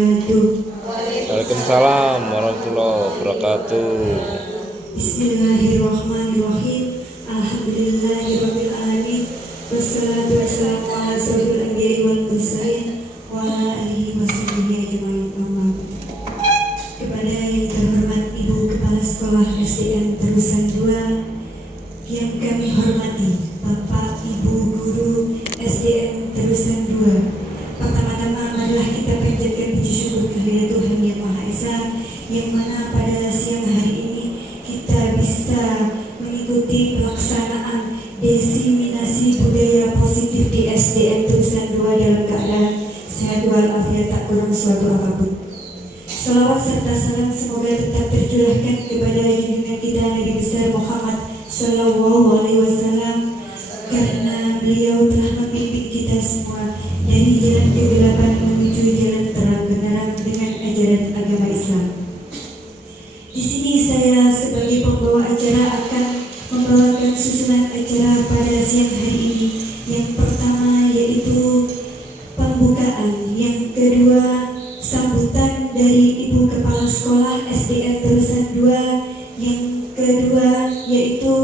wabarakatuh. Waalaikumsalam warahmatullahi wabarakatuh. Bismillahirrahmanirrahim. Alhamdulillahirabbil alamin. Wassalatu wassalamu ala asyrofil anbiya'i wal mursalin wa ala alihi wasahbihi ajmain. Amma ba'du. Kepada yang terhormat Ibu Kepala Sekolah SDN Terusan 2, yang kami hormati Bapak Ibu Guru SDN Terusan 2, pertama-tama marilah kita panjatkan puji syukur kehadirat Tuhan Yang Maha Esa, yang mana pada siang hari ini kita bisa mengikuti pelaksanaan diseminasi budaya positif di SDN Terusan 2 dalam keadaan sehat walafiat, tak kurang suatu apapun. Salawat serta salam semoga tetap tercurahkan kepada junjungan kita Nabi besar Muhammad Sallallahu Alaihi Wasallam, karena beliau telah membimbing kita semua dari jalan kegelapan menuju jalan terang benderang dengan ajaran agama Islam. Di sini saya sebagai pembawa acara akan membawakan susunan acara pada siang hari ini. Yang pertama yaitu pembukaan, yang kedua sambutan dari Ibu Kepala Sekolah SDN Terusan 2, yang kedua yaitu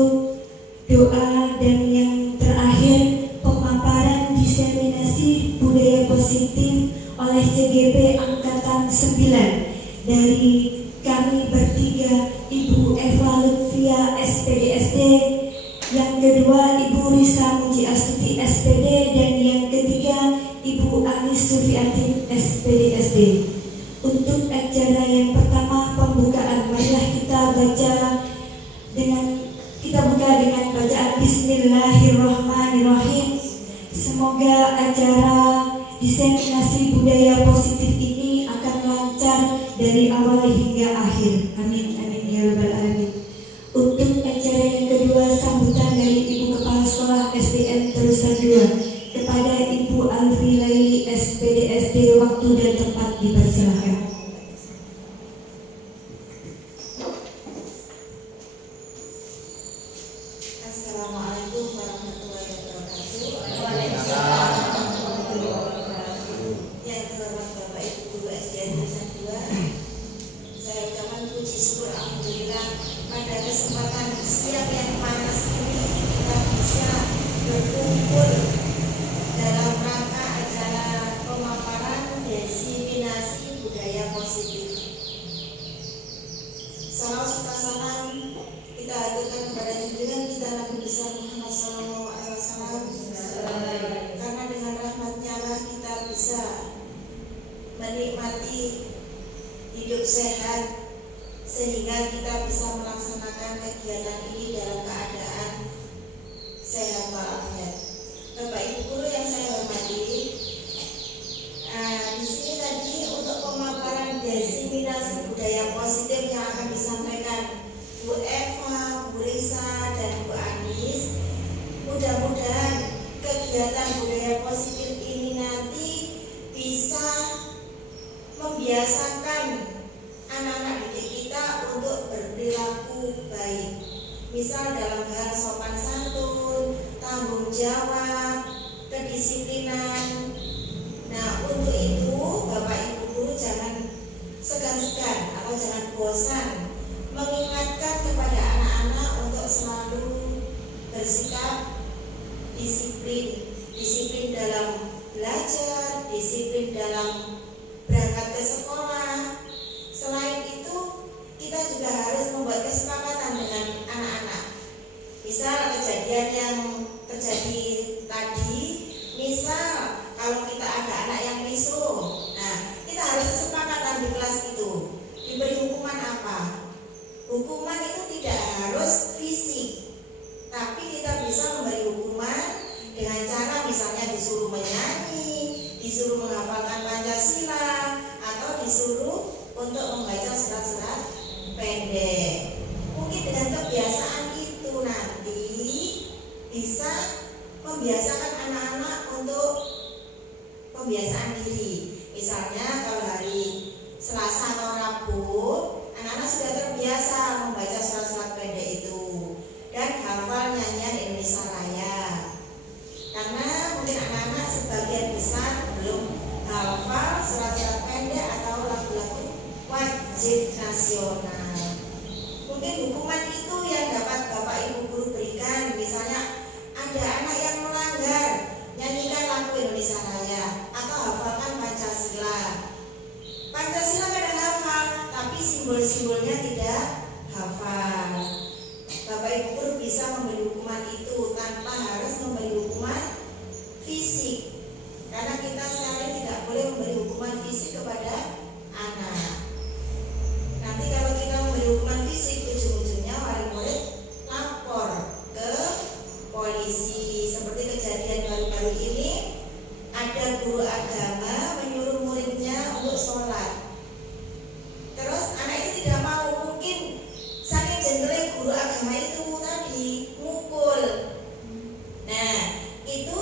doa, dan yang terakhir pemaparan diseminasi budaya positif oleh CGP Angkatan 9 dari kami bertiga, Ibu Eva Lutfia SPDSD, yang kedua Ibu Risa Muji Astuti SPD, dan yang ketiga Ibu Anis Sufiatin SPDSD. Untuk acara yang pertama pembukaan, marilah kita buka dengan bacaan Bismillahirrahmanirrahim. Semoga acara diseminasi budaya positif ini akan lancar dari awal hingga akhir. Amin amin ya rabbal alamin. Untuk acara yang kedua sambutan dari Ibu Kepala Sekolah SDN Terusan 2 kepada Ibu Alfi Laili SPDSD, waktu dan tempat dipersilakan. Assalamualaikum warahmatullahi wabarakatuh. Yang terhormat Bapak Ibu Guru SDN Terusan 2, saya ucapkan puji syukur alhamdulillah pada kesempatan siang yang panas ini kita bisa berkumpul dalam rangka acara pemaparan diseminasi budaya positif. Salam serta salam kita aturkan kepada junjungan kita Nabi besar Muhammad Sallallahu Alaihi Wasallam, karena dengan rahmatnya lah kita bisa menikmati hidup sehat, sehingga kita bisa melaksanakan kegiatan ini dalam keadaan sehat walafiat. Bapak Ibu Guru yang saya hormati, di sini tadi untuk pemaparan diseminasi budaya positif yang akan disampaikan Bu Eva, Bu Risa, dan Bu Anis. Mudah-mudahan kegiatan budaya positif ini nanti bisa membiasakan anak-anak didik kita untuk berperilaku baik. Misal dalam hal sopan santun, tanggung jawab, kedisiplinan. Nah, untuk itu Bapak Ibu Guru jangan segan-segan atau jangan bosan mengingatkan kepada anak-anak untuk selalu bersikap disiplin dalam belajar, disiplin dalam berangkat ke sekolah. Selain itu, kita juga harus membuat kesepakatan dengan anak-anak. Misal kejadian yang terjadi tadi, misal kalau kita ada anak yang risau, nah kita harus kesepakatan di kelas itu diberi hukuman apa. Hukuman itu tidak harus fisik, tapi kita bisa memberi hukuman dengan cara misalnya disuruh menyanyi, disuruh menghafalkan Pancasila, atau disuruh untuk membaca surat-surat pendek. Mungkin dengan kebiasaan itu nanti bisa membiasakan anak-anak untuk pembiasaan diri. Misalnya kalau hari Selasa atau Rabu, anak-anak sudah terbiasa membaca surat-surat pendek itu dan hafal nyanyian Indonesia Raya. Karena mungkin anak-anak sebagian besar belum hafal surat-surat pendek atau Pancasila kadang hafal, tapi simbol-simbolnya tidak hafal. Bapak Ibu guru bisa memberi hukuman itu tanpa harus memberi hukuman fisik, karena kita sekarang tidak boleh memberi hukuman fisik kepada anak. Nanti kalau kita memberi hukuman fisik, ujung-ujungnya wali murid lapor ke polisi. Seperti kejadian baru-baru ini, ada guru agama menyuruh muridnya untuk sholat. Terus anak itu tidak mau, mungkin saking jengkelnya guru agama itu tadi mukul. Nah, itu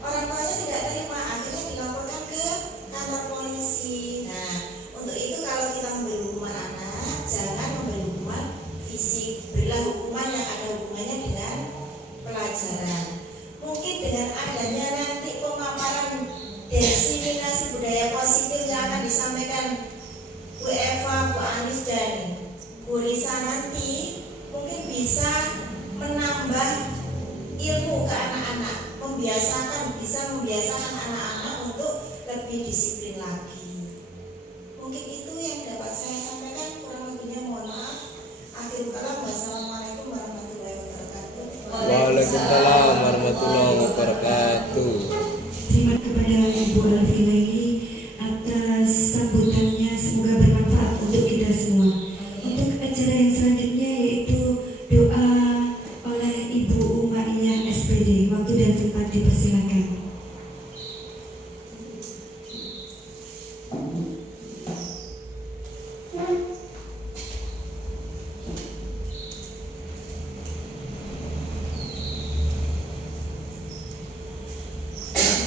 orang tuanya tidak terima, akhirnya dilaporkan ke kantor polisi. Nah, untuk itu kalau kita memberi hukuman anak, jangan memberi hukuman fisik, berilah hukuman yang ada hubungannya dengan pelajaran. Mungkin dengan adanya nanti pemaparan diseminasi budaya positif yang akan disampaikan Bu Eva, Bu Anis, dan Bu Risa nanti, mungkin bisa menambah ilmu ke anak-anak, bisa membiasakan anak-anak untuk lebih disiplin lagi. Mungkin itu yang dapat saya sampaikan, kurang lebihnya mohon maaf. Akhirul kalam, wassalamualaikum warahmatullahi wabarakatuh. Waalaikumsalam warahmatullahi wabarakatuh. Terima kepada Ibu Alvina ini atas sambutannya, semoga bermanfaat untuk kita semua. Untuk acara yang selanjutnya yaitu doa oleh Ibu Umayyah SPD. Waktu dan tempat dipersilakan.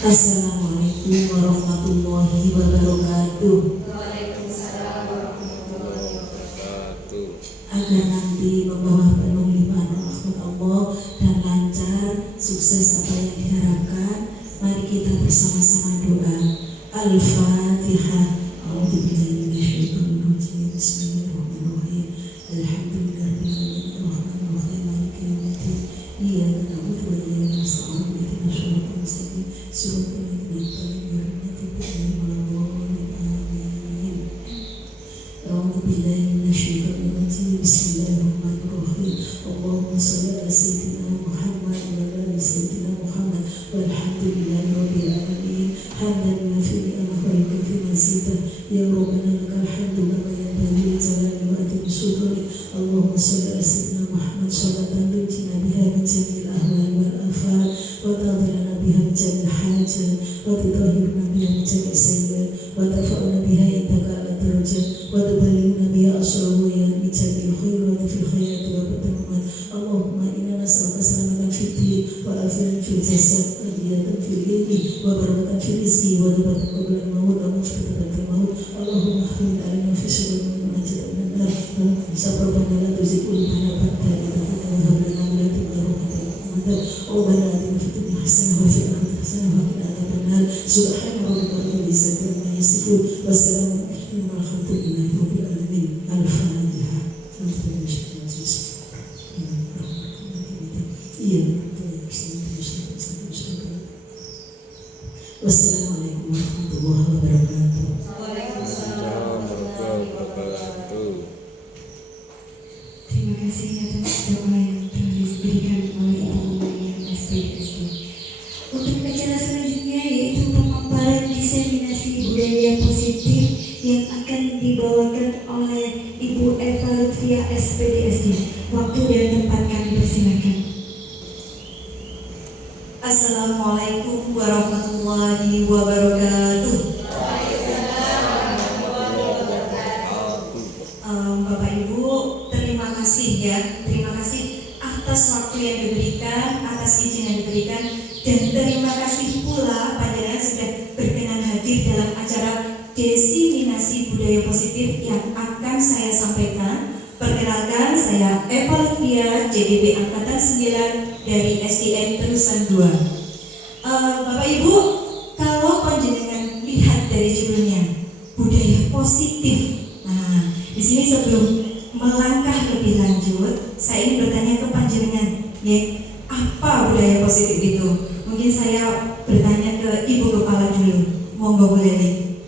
Assalamualaikum warahmatullahi wabarakatuh. Waalaikumsalam warahmatullahi wabarakatuh. Agar nanti membawa penuh limpahan rahmat Allah dan lancar, sukses apa yang diharapkan, mari kita bersama-sama doa. Al-Fatihah. A'udzubillahi minasyaitonir rajim. Bismillahirrahmanirrahim. Alhamdulillahirabbil alamin arrahmanir rahim maliki yaumiddin. Iyyaka na'budu wa iyyaka nasta'in. Ihdinas siratal mustaqim. Siratal ladzina an'amta 'alaihim ghairil amin. A'udzubillahi minasyaitonir rajim. Bismillahirrahmanirrahim. Allahumma shalli ala sayyidina Muhammad wa ala ali sayyidina Muhammad walhamdulillahirabbil alamin. Hamdan yuwafiqu ni'amahu fi mazida. Ya Rabbana lakal hamdu kama yanbaghi li jalali wajhika sultanik. Allahumma shalli ala sayyidina Muhammad shalatan tunjina biha min jami'il ahwali wal afat wa tadhilana biha min jami'il hajat wa tudahhirna biha min jami'is sayyi'at wa tarfa'una biha indaka ala darajat wa tuballighuna biha asrahu ya min jami'il khairat fil hayati wa ba'dal mamat. Allahumma inna nas'aluka salamatan fid din wa afiyatan fil jasad wa hidayatan fil ilmi wa barakatan fil rizqi wa dhabatan qabla al-maut wa mafitatan ba'da al-maut. Allahumma hawwin 'alaina fi shughulina wa najina min an-nar wa sabrana la tuzigh qulubana ba'da idh hadaytana wa hab lana min ladunka rahmatan innaka Rabbana atina fid dunya hasanah wa fil akhirati hasanah wa qina adzabannar. Subhana rabbika rabbil izzati amma yasifun wa salamun alhamdulillahi rabbil alamin. Al-Fatihah. Wassalamualaikum warahmatullahi wabarakatuh. Waalaikumsalam warahmatullahi wabarakatuh. Terima kasih atas doa yang telah diberikan oleh Ibu Umayyah SPD. Untuk acara selanjutnya yaitu pemaparan diseminasi budaya positif yang akan dibawakan oleh Ibu Eva Lutfiah SPD. Waktu dan tempat kami persilakan. Assalamualaikum warahmatullahi wabarakatuh. Bapak Ibu, terima kasih ya, terima kasih atas waktu yang diberikan, atas izin yang diberikan, dan terima kasih pula panjenengan sudah berkenan hadir dalam acara diseminasi budaya positif yang akan saya sampaikan. Perkenalkan, saya Eva Lutfiah, JDB Angkatan 9 dari SDN Terusan 2. Bapak Ibu, kalau panjenengan lihat dari judulnya budaya positif. Nah, di sini sebelum melangkah lebih lanjut, saya ingin bertanya ke panjenengan, ya, apa budaya positif itu? Mungkin saya bertanya ke Ibu Kepala dulu. Monggo Bu Leli.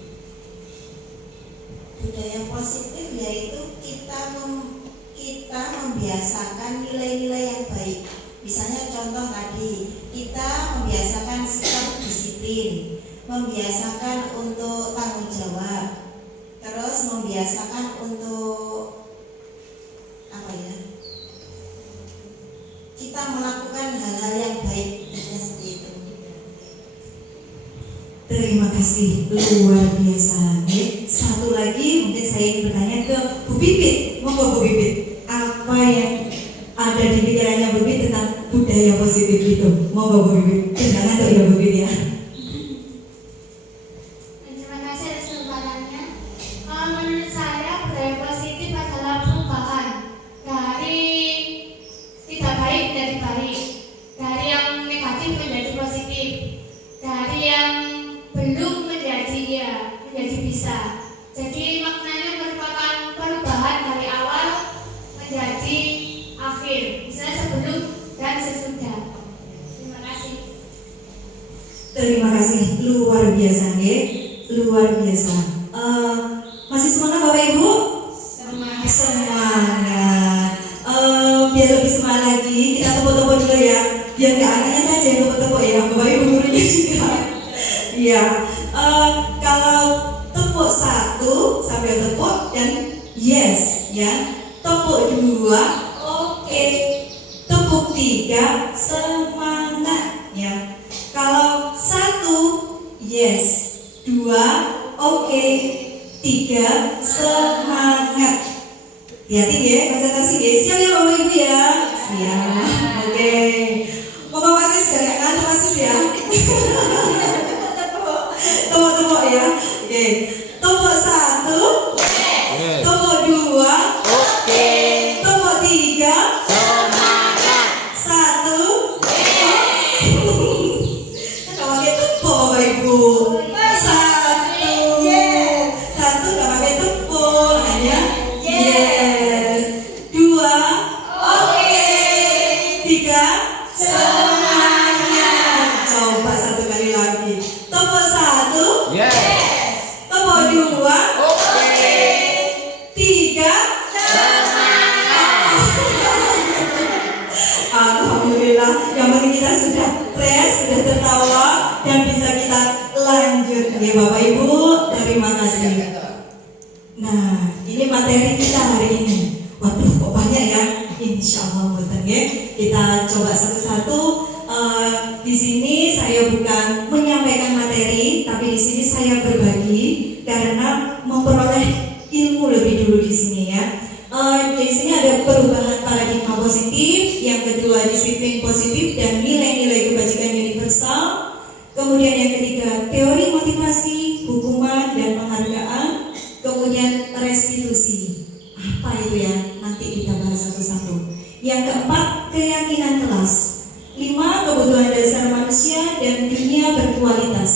budaya positif yaitu kita membiasakan nilai-nilai yang baik. Misalnya contoh tadi, kita membiasakan sikap disiplin, membiasakan untuk tanggung jawab, terus membiasakan untuk kita melakukan hal-hal yang baik. Seperti itu. Terima kasih, luar biasa. Satu lagi mungkin saya ingin bertanya ke Bu Pipit. Monggo Bu Pipit, apa yang ada di pikirannya Bu Pipit tentang budaya positif itu? Monggo Bu Pipit, jangan tuh ya Bu Pipit ya. Terima kasih atas kesempatannya. Menurut saya budaya positif adalah perubahan dari tidak baik menjadi baik, dari yang negatif menjadi positif, dari yang belum menjadi bisa. Jadi maknanya merupakan perubahan dari awal menjadi akhir, misalnya sebelum dan sesudah. Terima kasih. Terima kasih, luar biasa nggih, luar biasa. Masih semangat Bapak Ibu? Semangat. Biar lebih semangat lagi, kita tepuk-tepuk dulu ya. Biar nggak anaknya saja yang tepuk-tepuk ya, Bapak Ibu gurunya juga. Iya. Kalau tepuk satu sambil tepuk dan yes ya. Tepuk dua, oke. Tepuk tiga, semangat ya. Kalau satu, yes. Dua, oke. Tiga, semangat. Hati-hati ya, konsentrasi ya. Siap ya Bapak Ibu ya? Siap. Oke. Bapak Mas Sis gak ngantuk Mas Sis ya? Tepuk-tepuk ya. Oke. Tepuk satu. Yes. Tepuk dua. Oke. Tepuk tiga. Semangat. Satu. Gak pakai tepuk Bapak Ibu. Satu. Satu gak pakai tepuk. Hanya yes. Dua. Oke. Tiga. Semangat. Coba satu kali lagi. Tepuk satu. Yes. Tepuk dua. Oke. Tiga. Alhamdulillah, yang penting kita sudah fresh, sudah tertawa dan bisa kita lanjut ya Bapak Ibu. Terima kasih. Nah, ini materi kita hari ini. Waduh, kok banyak ya? Insya Allah betul ya. Kita coba satu-satu. Di sini saya bukan menyampaikan materi, tapi di sini saya berbagi karena memperoleh ilmu lebih dulu di sini ya. Di sini ada perubahan paradigma positif, yang kedua disiplin positif dan nilai-nilai kebajikan universal. Kemudian yang ketiga teori motivasi, hukuman dan penghargaan. Kemudian restitusi. Apa itu ya? Nanti kita bahas satu-satu. Yang keempat keyakinan kelas. 5 kebutuhan dasar manusia dan dunia berkualitas.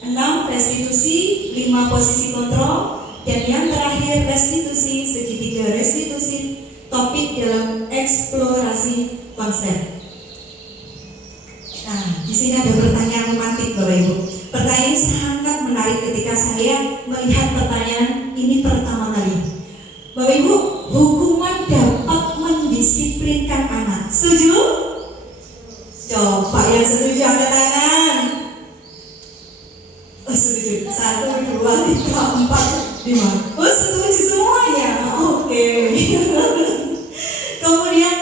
6 restitusi, 5 posisi kontrol. Dan yang terakhir restitusi, segitiga restitusi, topik dalam eksplorasi konsep. Nah, di sini ada pertanyaan romantik Bapak Ibu. Pertanyaan ini sangat menarik ketika saya melihat pertanyaan ini pertama kali. Bapak Ibu, hukuman dapat mendisiplinkan anak. Setuju? Coba yang setuju angkat tangan. Oh, setuju. 1, 2, 3, 4. 5. Oh, setuju semuanya. Oke. Kemudian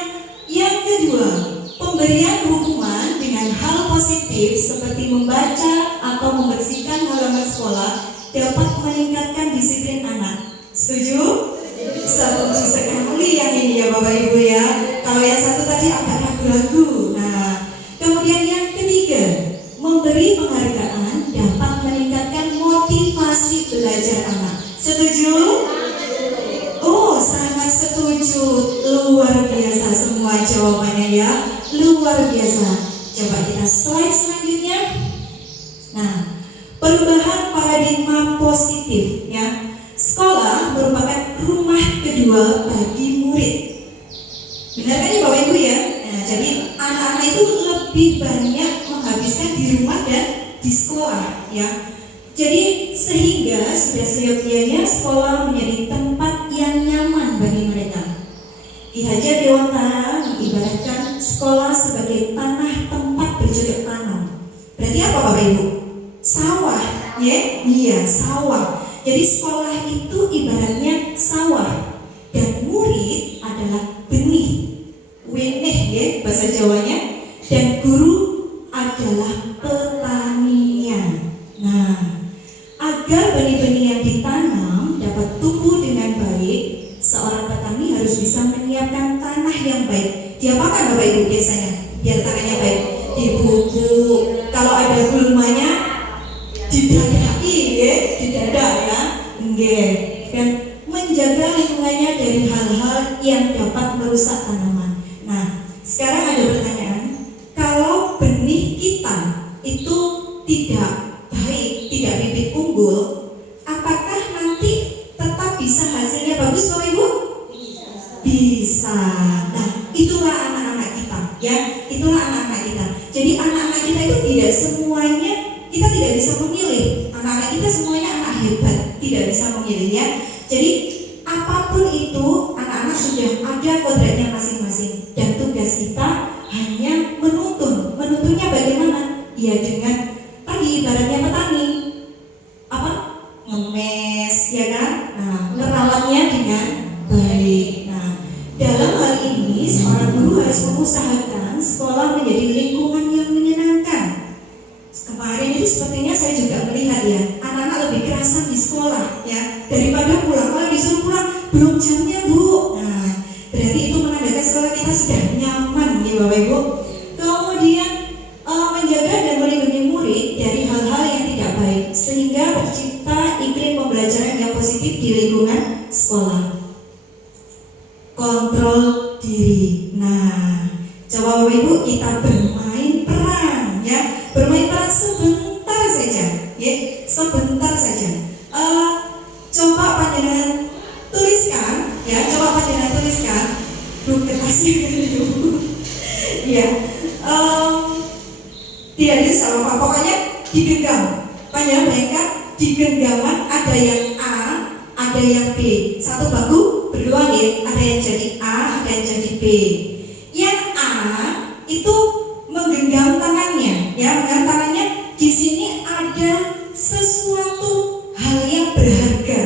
yang kedua, pemberian hukuman dengan hal positif seperti membaca atau membersihkan halaman sekolah dapat meningkatkan disiplin anak. Setuju? Setuju sekali yang ini ya Bapak Ibu ya. Kalau yang satu tadi agak ragu-ragu. Nah, kemudian yang ketiga, memberi penghargaan dapat meningkatkan motivasi belajar anak. Setuju? Oh, sangat setuju. Luar biasa semua jawabannya ya. Luar biasa. Coba kita slide selanjutnya. Nah, perubahan paradigma positif ya. Sekolah merupakan rumah kedua bagi murid. Benar kan ya Bapak Ibu ya? Nah, jadi anak-anak itu lebih banyak menghabiskan di rumah dan di sekolah ya. Jadi sehingga sudah seyogyanya sekolah menjadi orang mengibaratkan sekolah sebagai tanah tempat bercocok tanam. Berarti apa Bapak Ibu? Sawah, ya? Iya, sawah. Jadi sekolah itu ibaratnya sawah dan murid adalah benih, weneh ya bahasa Jawanya, dan guru adalah petaninya. Nah, agar benih-benih yang ditanam dapat tumbuh dengan baik, seorang petani harus bisa menyiapkan tanah yang baik. Diapakan Bapak Ibu biasanya? Biar tanahnya baik, dipupuk. Kalau ada gulmanya, didadai ya, didadak ya, enggak. Dan menjaga lingkungannya dari hal-hal yang dapat merusak tanaman. Nah, sekarang ada pertanyaan, kalau benih kita itu tidak baik, tidak bibit unggul, apakah nanti tetap bisa hasilnya bagus Bapak Ibu? Bisa. Nah, itulah anak-anak kita, ya. Itulah anak-anak kita. Jadi anak-anak kita itu tidak semuanya, kita tidak bisa memilih. Anak-anak kita semuanya anak hebat, tidak bisa memilih ya. Jadi apapun itu, anak-anak sudah ada kodratnya masing-masing, dan tugas kita hanya menuntun. Menuntunnya bagaimana? Ya dengan tadi ibaratnya petani, apa? Ngemes, ya kan? Nah, merawatnya dengan baik. Nah, dalam hal ini seorang guru harus mengusahakan sekolah menjadi lingkungan yang menyenangkan. Kemarin itu sepertinya saya juga melihat ya, anak-anak lebih kerasan di sekolah ya daripada pulang. Kalau disuruh pulang belum jamnya Bu. Nah, berarti itu menandakan sekolah kita sudah nyaman ya Bapak Ibu. Kemudian menjaga dan melindungi murid dari hal-hal yang tidak baik sehingga tercipta iklim pembelajaran yang positif di lingkungan sekolah. Kontrol diri. Nah, coba Bapak Ibu kita bermain peran ya. Bermain peran sebentar saja, ya, sebentar saja. Coba panjenengan tuliskan, ya, coba panjenengan tuliskan. Kertasnya dulu, ya. Tidak bisa apa, pokoknya digenggam. Panjenengan bayangkan di genggaman ada yang A, ada yang B. Satu bangku berdua ya, ada yang jadi A, ada yang jadi B. Yang A itu menggenggam tangannya, ya, menggenggam tangannya. Di sini ada sesuatu hal yang berharga.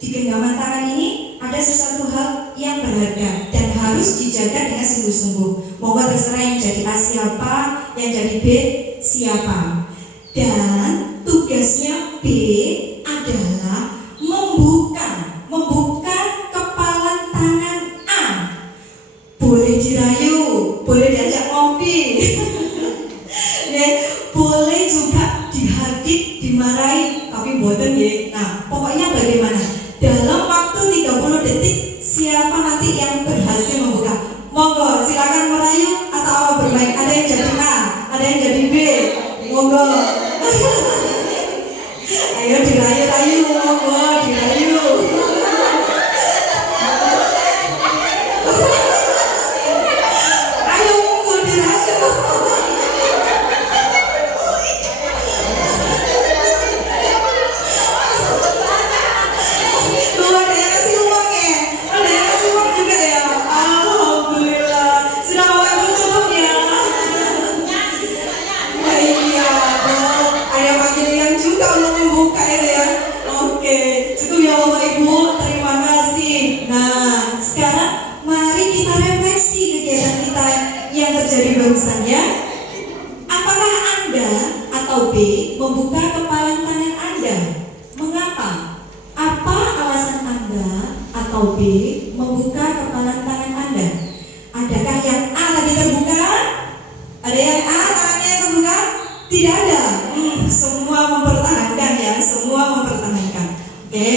Di genggaman tangan ini ada sesuatu hal yang berharga dan harus dijaga dengan sungguh-sungguh. Monggo terserah yang jadi A siapa, yang jadi B siapa. Dan tugasnya B adalah membuka kepalan tangan A. Boleh dirayu, boleh diajak ngopi, ya, boleh juga dihardik, dimarahi, tapi boten ya. Nah, pokoknya bagaimana? Dalam waktu 30 detik siapa nanti yang berhasil membuka? Monggo silakan merayu atau apa bermain. Ada yang jadi A, ada yang jadi B. Monggo. Ayo dirayu-rayu, monggo dirayu. Ayo monggo dirayu. Lu ada yang kasih uang ya? Ada yang kasih uang juga ya? Alhamdulillah. Sudah Bapak Ibu cukup ya? Iya dong. Ada panggilan juga untuk membuka ya. Oke, cukup ya Bapak Ibu. Terima kasih. Nah, sekarang mari kita refleksi kegiatan kita yang terjadi barusan ya. Apakah Anda atau B membuka kepalan tangan Anda? Mengapa? Apa alasan Anda atau B membuka kepalan tangan Anda? Adakah yang A tadi terbuka? Ada yang A tangannya terbuka? Tidak ada. Semua mempertahankan ya, semua mempertahankan. Oke.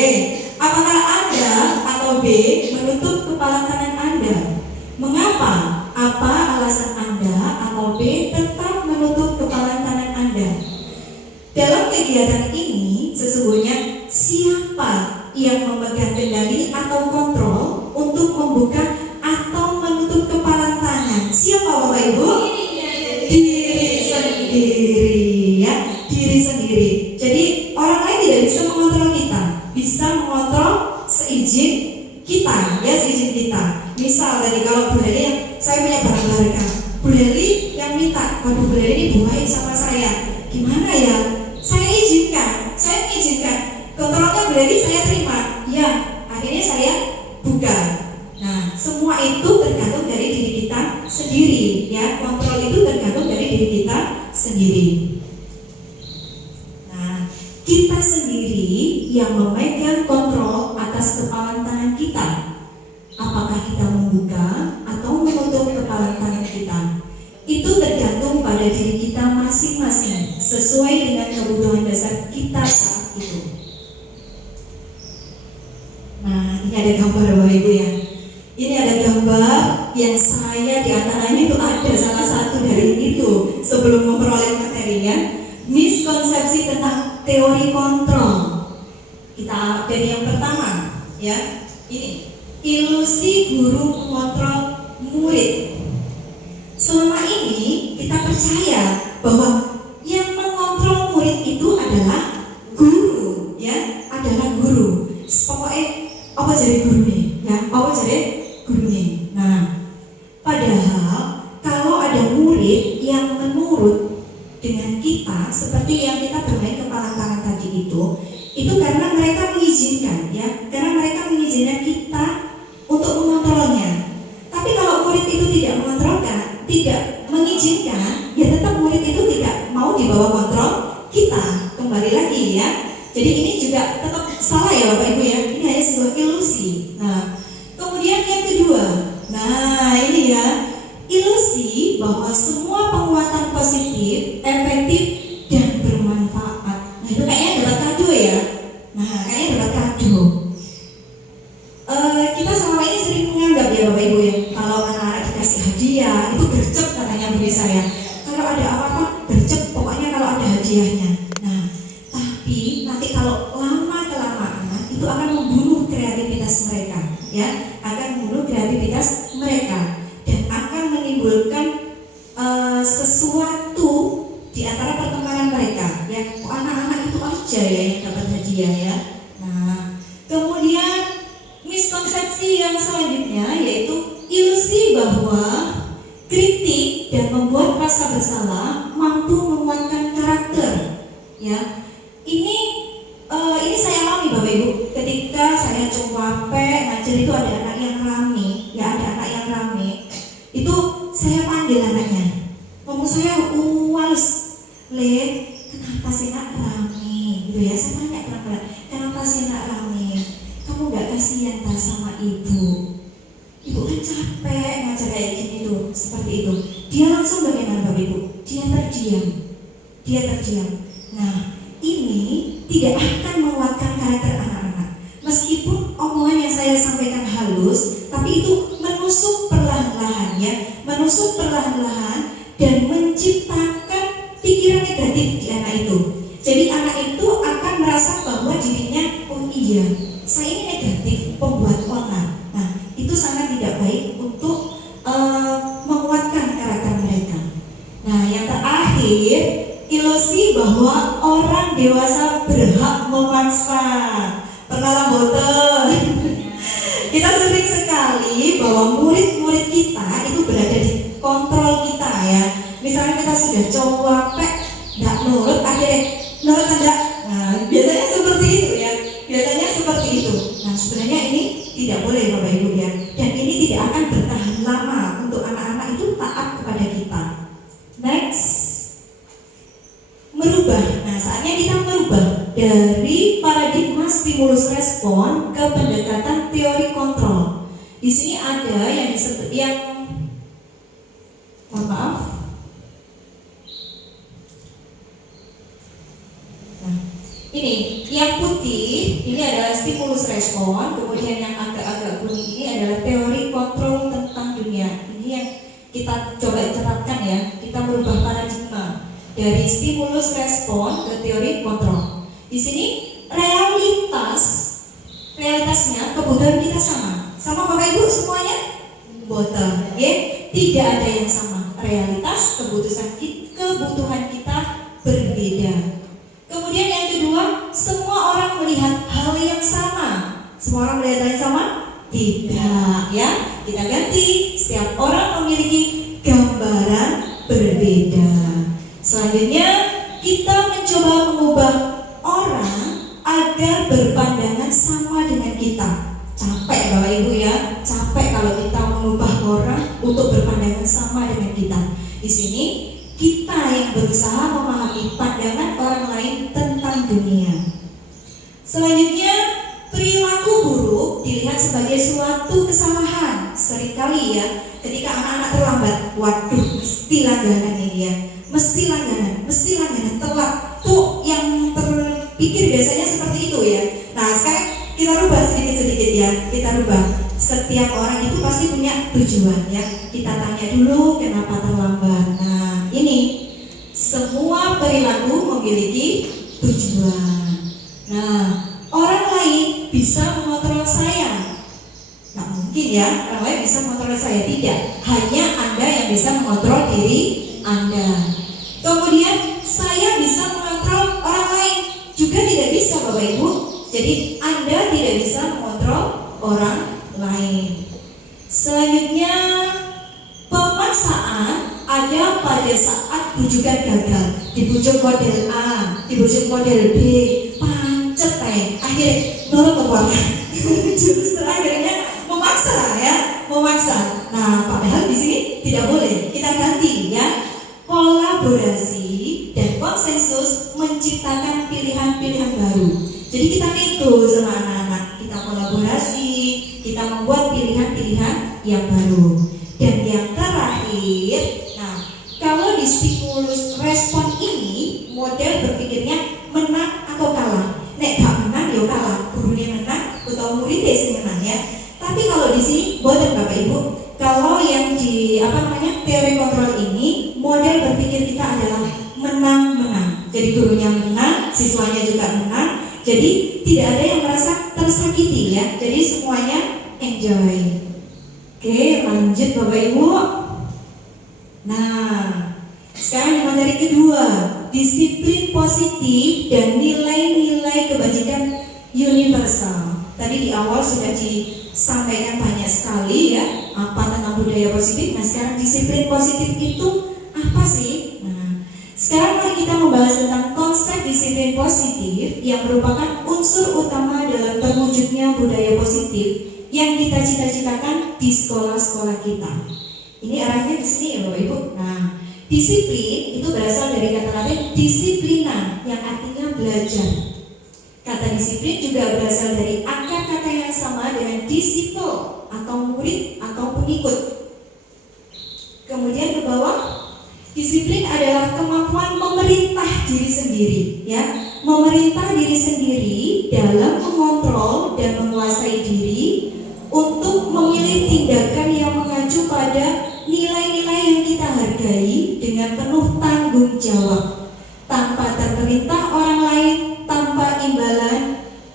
Apakah Anda atau B menutup kepalan tangan Anda? Mengapa? Apa alasan Anda atau B tetap menutup kepalan tangan Anda? Dalam kegiatan ini sesungguhnya siapa yang memegang kendali atau kontrol untuk membuka atau menutup kepalan tangan? Siapa Bapak Ibu? Diri sendiri ya, diri sendiri. Jadi orang lain tidak bisa mengontrol kita, bisa mengontrol seizin kita, ya seizin kita. Misal tadi kalau Bu Leli yang saya punya barang berharga, Bu Leli yang minta, waduh Bu Leli ini buahin sama saya, gimana ya? Saya izinkan, kontrolnya Bu Leli saya terima, ya akhirnya saya buka. Nah, semua itu tergantung dari diri kita sendiri, ya. Kontrol itu tergantung dari diri kita sendiri. Nah, kita sendiri yang memegang kontrol atas kepalan tangan kita. Apakah kita membuka atau menutup kepalan tangan kita? Itu tergantung pada diri kita masing-masing, sesuai dengan kebutuhan dasar kita saat itu. Nah, ini ada gambar Bapak Ibu ya. Ini ada gambar yang saya diantaranya itu ada salah satu dari itu sebelum memperoleh materinya, miskonsepsi tentang teori kontrol. Kita dari yang pertama, ya. Ini ilusi guru mengontrol murid. Selama ini kita percaya bahwa yang mengontrol murid itu adalah guru, ya, adalah guru. Pokoknya apa jadi guru nih, ya, apa jadi guru nih. Nah, padahal kalau ada murid yang menurut dengan kita seperti yang kita bermain kepala tangan tadi itu karena mereka mengizinkan, ya, karena mereka mengizinkan kita untuk mengontrolnya. Tapi kalau murid itu tidak mengontrolkan, tidak mengizinkan, ya tetap murid itu tidak mau dibawa kontrol kita. Kembali lagi ya. Jadi ini juga tetap salah ya Bapak Ibu ya. Ini hanya sebuah ilusi. Nah, kemudian yang kedua, nah ini ya, ilusi bahwa semua penguatan positif, efektif dan bermanfaat. Nah itu kayaknya dapat kado ya. Nah kayaknya dapat kado. Kita selama ini sering menganggap ya Bapak Ibu ya, kalau anak-anak dikasih hadiah itu gercep katanya bagi saya. Kalau ada apa-apa gercep, pokoknya kalau ada hadiahnya. Nah, tapi nanti kalau lama-kelamaan itu akan membunuh kreativitas mereka, ya, akan membunuh kreativitas mereka dan akan menimbulkan sesuatu di antara pertemanan mereka, ya. Kok anak-anak itu aja ya yang dapat hadiah ya. Nah, kemudian miskonsepsi yang selanjutnya yaitu ilusi bahwa kritik dan membuat rasa bersalah mampu menguatkan karakter, ya. Ini saya alami Bapak Ibu ketika saya coba ngajar itu ada anak yang rame, ya, ada anak yang rame. Itu saya panggil anaknya, ngomong saya wales, le, kenapa sih nak rame? Gitu ya, saya tanya kenapa sih nak rame? Kamu gak kasihan tak sama ibu? Ibu kan capek ngajar kayak gini tuh, seperti itu. Dia langsung bagaimana Bapak Ibu? Dia terdiam. Nah, ini tidak akan menguatkan karakter anak-anak. Meskipun omongan yang saya sampaikan halus, tapi itu menusuk perlahan-lahan, ya, menusuk perlahan-lahan dan menciptakan pikiran negatif di anak itu. Jadi anak itu akan merasa bahwa dirinya, oh iya, saya ini negatif, pembuat onar. Nah, itu sangat tidak baik untuk menguatkan karakter mereka. Nah, yang terakhir, ilusi bahwa orang dewasa berhak memaksa. Pernah boten? Kita sering sekali bahwa murid-murid kita itu berada di kontrol kita, ya. Misalnya kita sudah coba nggak nurut, akhirnya nurut enggak. Nah, biasanya seperti itu ya. Biasanya seperti itu. Nah, sebenarnya ini tidak boleh Bapak Ibu ya. Dan ini tidak akan bertahan lama untuk anak-anak itu taat kepada kita. Next, merubah. Nah, saatnya kita merubah dari paradigma stimulus respon ke pendekatan teori kontrol. Di sini ada yang disebut mohon maaf. Nah, ini yang putih ini adalah stimulus respon, kemudian yang agak-agak kuning ini adalah teori kontrol tentang dunia. Ini yang kita coba terapkan ya. Kita merubah paradigma dari stimulus respon ke teori kontrol. Di sini realitasnya kebutuhan kita sama Bapak Ibu semuanya boten, ya. Tidak ada yang sama. Realitas kebutuhan kita berbeda. Kemudian yang kedua, semua orang melihat hal yang sama. Semua orang melihat hal yang sama? Tidak, ya. Kita ganti. Setiap orang memiliki gambaran berbeda. Selanjutnya, kita mencoba mengubah orang agar berpandangan sama dengan kita. Capek Bapak Ibu ya, capek kalau kita mengubah orang untuk berpandangan sama dengan kita. Di sini kita yang berusaha memahami pandangan orang lain tentang dunia. Selanjutnya, perilaku buruk dilihat sebagai suatu kesalahan. Seringkali ya, ketika anak-anak terlambat, waduh, mesti langganan ini ya, mesti langganan, telat. Tuh yang terpikir biasanya seperti itu ya. Nah sekarang kita rubah sedikit-sedikit ya, kita rubah. Setiap orang itu pasti punya tujuan ya. Kita tanya dulu kenapa terlambat. Nah ini semua perilaku memiliki tujuan. Nah orang lain bisa mengontrol saya. Nggak mungkin ya, orang lain bisa mengontrol saya. Tidak, hanya Anda yang bisa mengontrol diri Anda. Kemudian saya bisa mengontrol orang lain, juga tidak bisa Bapak Ibu. Jadi Anda tidak bisa mengontrol orang lain. Selanjutnya, pemaksaan ada pada saat bujukan gagal. Dibujuk model A, dibujuk model B, pancet akhirnya nurut keluarga. Justru akhirnya memaksa ya, memaksa. Nah, padahal di sini tidak boleh. Kita ganti ya. Kolaborasi dan konsensus menciptakan pilihan-pilihan baru. Jadi kita nego sama anak-anak, kita kolaborasi, kita membuat pilihan-pilihan yang baru. Dan yang terakhir, nah kalau di stimulus respon ini model berpikirnya menang atau kalah. Nek gak menang ya kalah, gurunya menang atau muridnya sih menang ya. Tapi kalau di sini boten Bapak Ibu, kalau yang di teori kontrol ini model berpikir kita adalah menang-menang. Jadi gurunya menang, siswanya juga menang. Jadi tidak ada yang merasa tersakiti ya. Jadi semuanya enjoy. Oke, lanjut Bapak Ibu. Nah, sekarang yang materi kedua, disiplin positif dan nilai-nilai kebajikan universal. Tadi di awal sudah disampaikan banyak sekali ya apa tentang budaya positif. Nah, sekarang disiplin positif itu apa sih? Nah, sekarang mari kita membahas tentang konsep disiplin positif yang merupakan unsur utama dalam terwujudnya budaya positif yang kita cita-citakan di sekolah-sekolah kita. Ini arahnya ke sini ya Bapak Ibu. Nah, disiplin itu berasal dari kata Latin disiplina yang artinya belajar. Kata disiplin juga berasal dari akar kata yang sama dengan disiple atau murid atau pengikut. Kemudian ke bawah, disiplin adalah kemampuan memerintah diri sendiri, ya, memerintah diri sendiri dalam mengontrol dan menguasai diri untuk memilih tindakan yang mengacu pada nilai-nilai yang kita hargai dengan penuh tanggung jawab, tanpa terperintah orang lain, tanpa imbalan,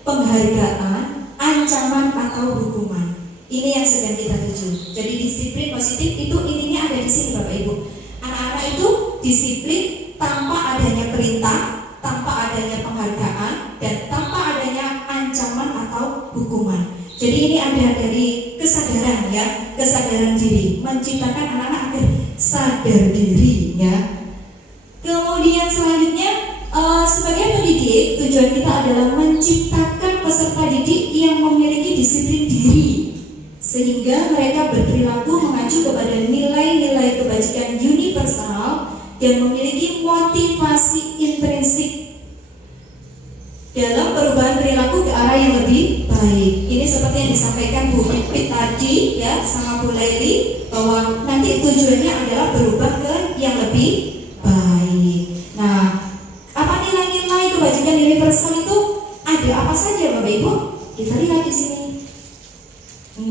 penghargaan, ancaman atau hukuman. Ini yang sedang kita tuju. Jadi disiplin positif itu intinya ada di sini Bapak Ibu. Anak-anak itu disiplin tanpa adanya perintah, tanpa adanya penghargaan, dan tanpa adanya ancaman atau hukuman. Jadi ini ada dari kesadaran ya, kesadaran diri, menciptakan anak-anak agar sadar diri ya. Kemudian selanjutnya sebagai pendidik, tujuan kita adalah menciptakan peserta didik yang memiliki disiplin diri sehingga mereka berperilaku mengacu kepada nilai-nilai kebajikan universal dan memiliki motivasi intrinsik dalam perubahan perilaku ke arah yang lebih baik. Ini seperti yang disampaikan Bu Pipit tadi ya sama Bu Laili, bahwa nanti tujuannya adalah berubah ke yang lebih baik. Nah, apa nilai-nilai kebajikan universal itu? Ada apa saja Bapak Ibu? Kita lihat di sini.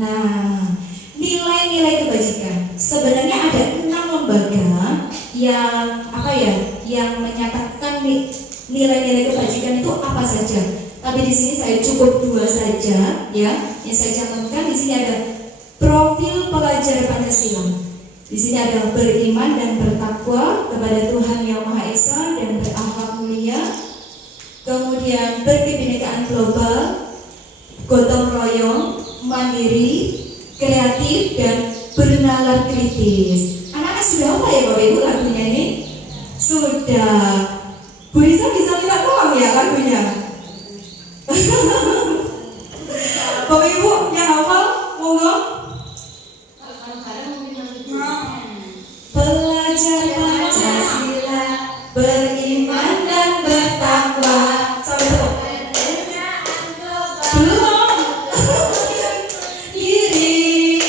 Nah, nilai-nilai kebajikan sebenarnya ada 6 lembaga yang yang menyatakan nilai-nilai kebajikan itu apa saja. Tapi di sini saya cukup 2 saja ya. Yang saya cantumkan di sini ada profil pelajar Pancasila. Di sini ada beriman dan bertakwa kepada Tuhan Yang Maha Esa dan berakhlak mulia. Kemudian berkebinekaan global, gotong royong, mandiri, kreatif, dan bernalar kritis. Anak-anak sudah apa ya Bapak Ibu lagunya ini? Sudah. Bu Risa bisa minta tolong ya lagunya? Bapak Ibu yang hafal, monggo. Belajar Pancasila, beriman dan bertakwa. Sampai tuh. Belum. Diri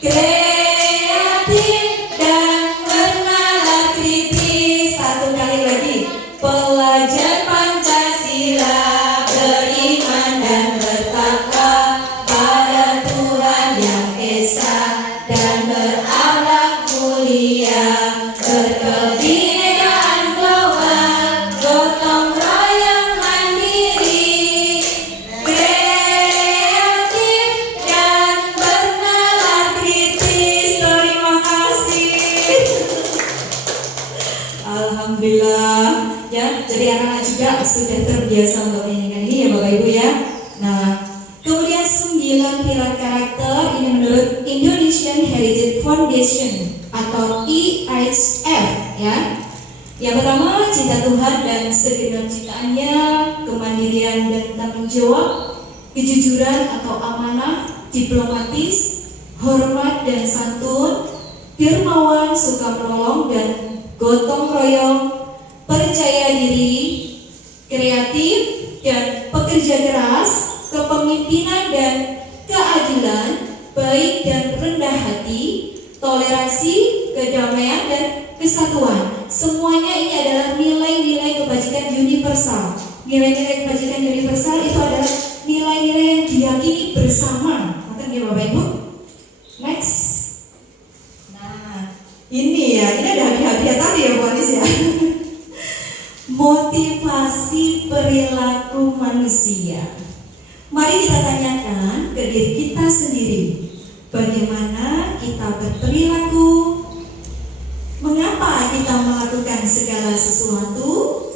kreatif dan bernalar kritis. Satu kali lagi. Belajar Pancasila, beriman dan bertakwa pada Tuhan yang Esa dan berakhlak mulia, berkebinekaan global, gotong royong mandiri, kreatif dan bernalar kritis. Terima kasih. Alhamdulillah ya, jadi anak-anak juga sudah terbiasa untuk menyanyikan ini ya Bapak Ibu ya. Nah, kemudian 9 pilar karakter ini menurut Indonesian Heritage Foundation atau IHF ya. Yang pertama, cinta Tuhan dan segenap ciptaannya, kemandirian dan tanggung jawab, kejujuran atau amanah, diplomatis, hormat dan santun, dermawan, suka menolong dan gotong royong, percaya diri, kreatif dan pekerja keras, kepemimpinan dan keadilan, baik dan rendah hati, toleransi, kedamaian dan kesatuan. Semuanya ini adalah nilai-nilai kebajikan universal. Nilai-nilai kebajikan universal itu adalah nilai-nilai yang diyakini bersama. Ngerti ya Bapak Ibu? Next. Nah, ini ya, ini ada hadiah-hadiah tadi ya Bu Anis ya. Motivasi perilaku manusia. Mari kita tanyakan ke diri kita sendiri, bagaimana kita berperilaku, mengapa kita melakukan segala sesuatu,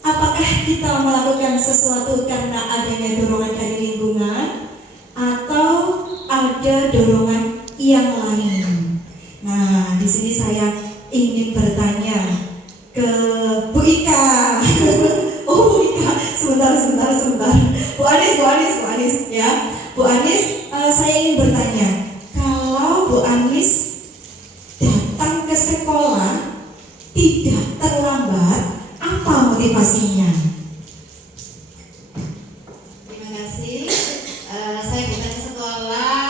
apakah kita melakukan sesuatu karena adanya dorongan dari lingkungan atau ada dorongan yang lain. Nah, di sini saya ingin bertanya ke Bu Ika. Oh Bu Ika, sebentar. Bu Anis ya. Bu Anis, saya ingin bertanya, kalau Bu Anis datang ke sekolah tidak terlambat, apa motivasinya? Terima kasih. Saya datang ke sekolah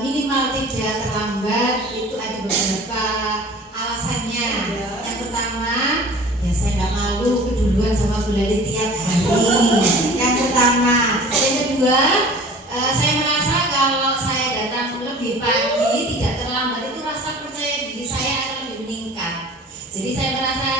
minimal tidak terlambat. Itu ada beberapa alasannya. Yang pertama, ya saya nggak malu keduluan sama Bu Lali tiap hari. Yang pertama. Yang kedua, saya merasa kalau saya datang lebih pagi tidak terlambat itu rasa percaya diri saya akan lebih meningkat. Jadi saya merasa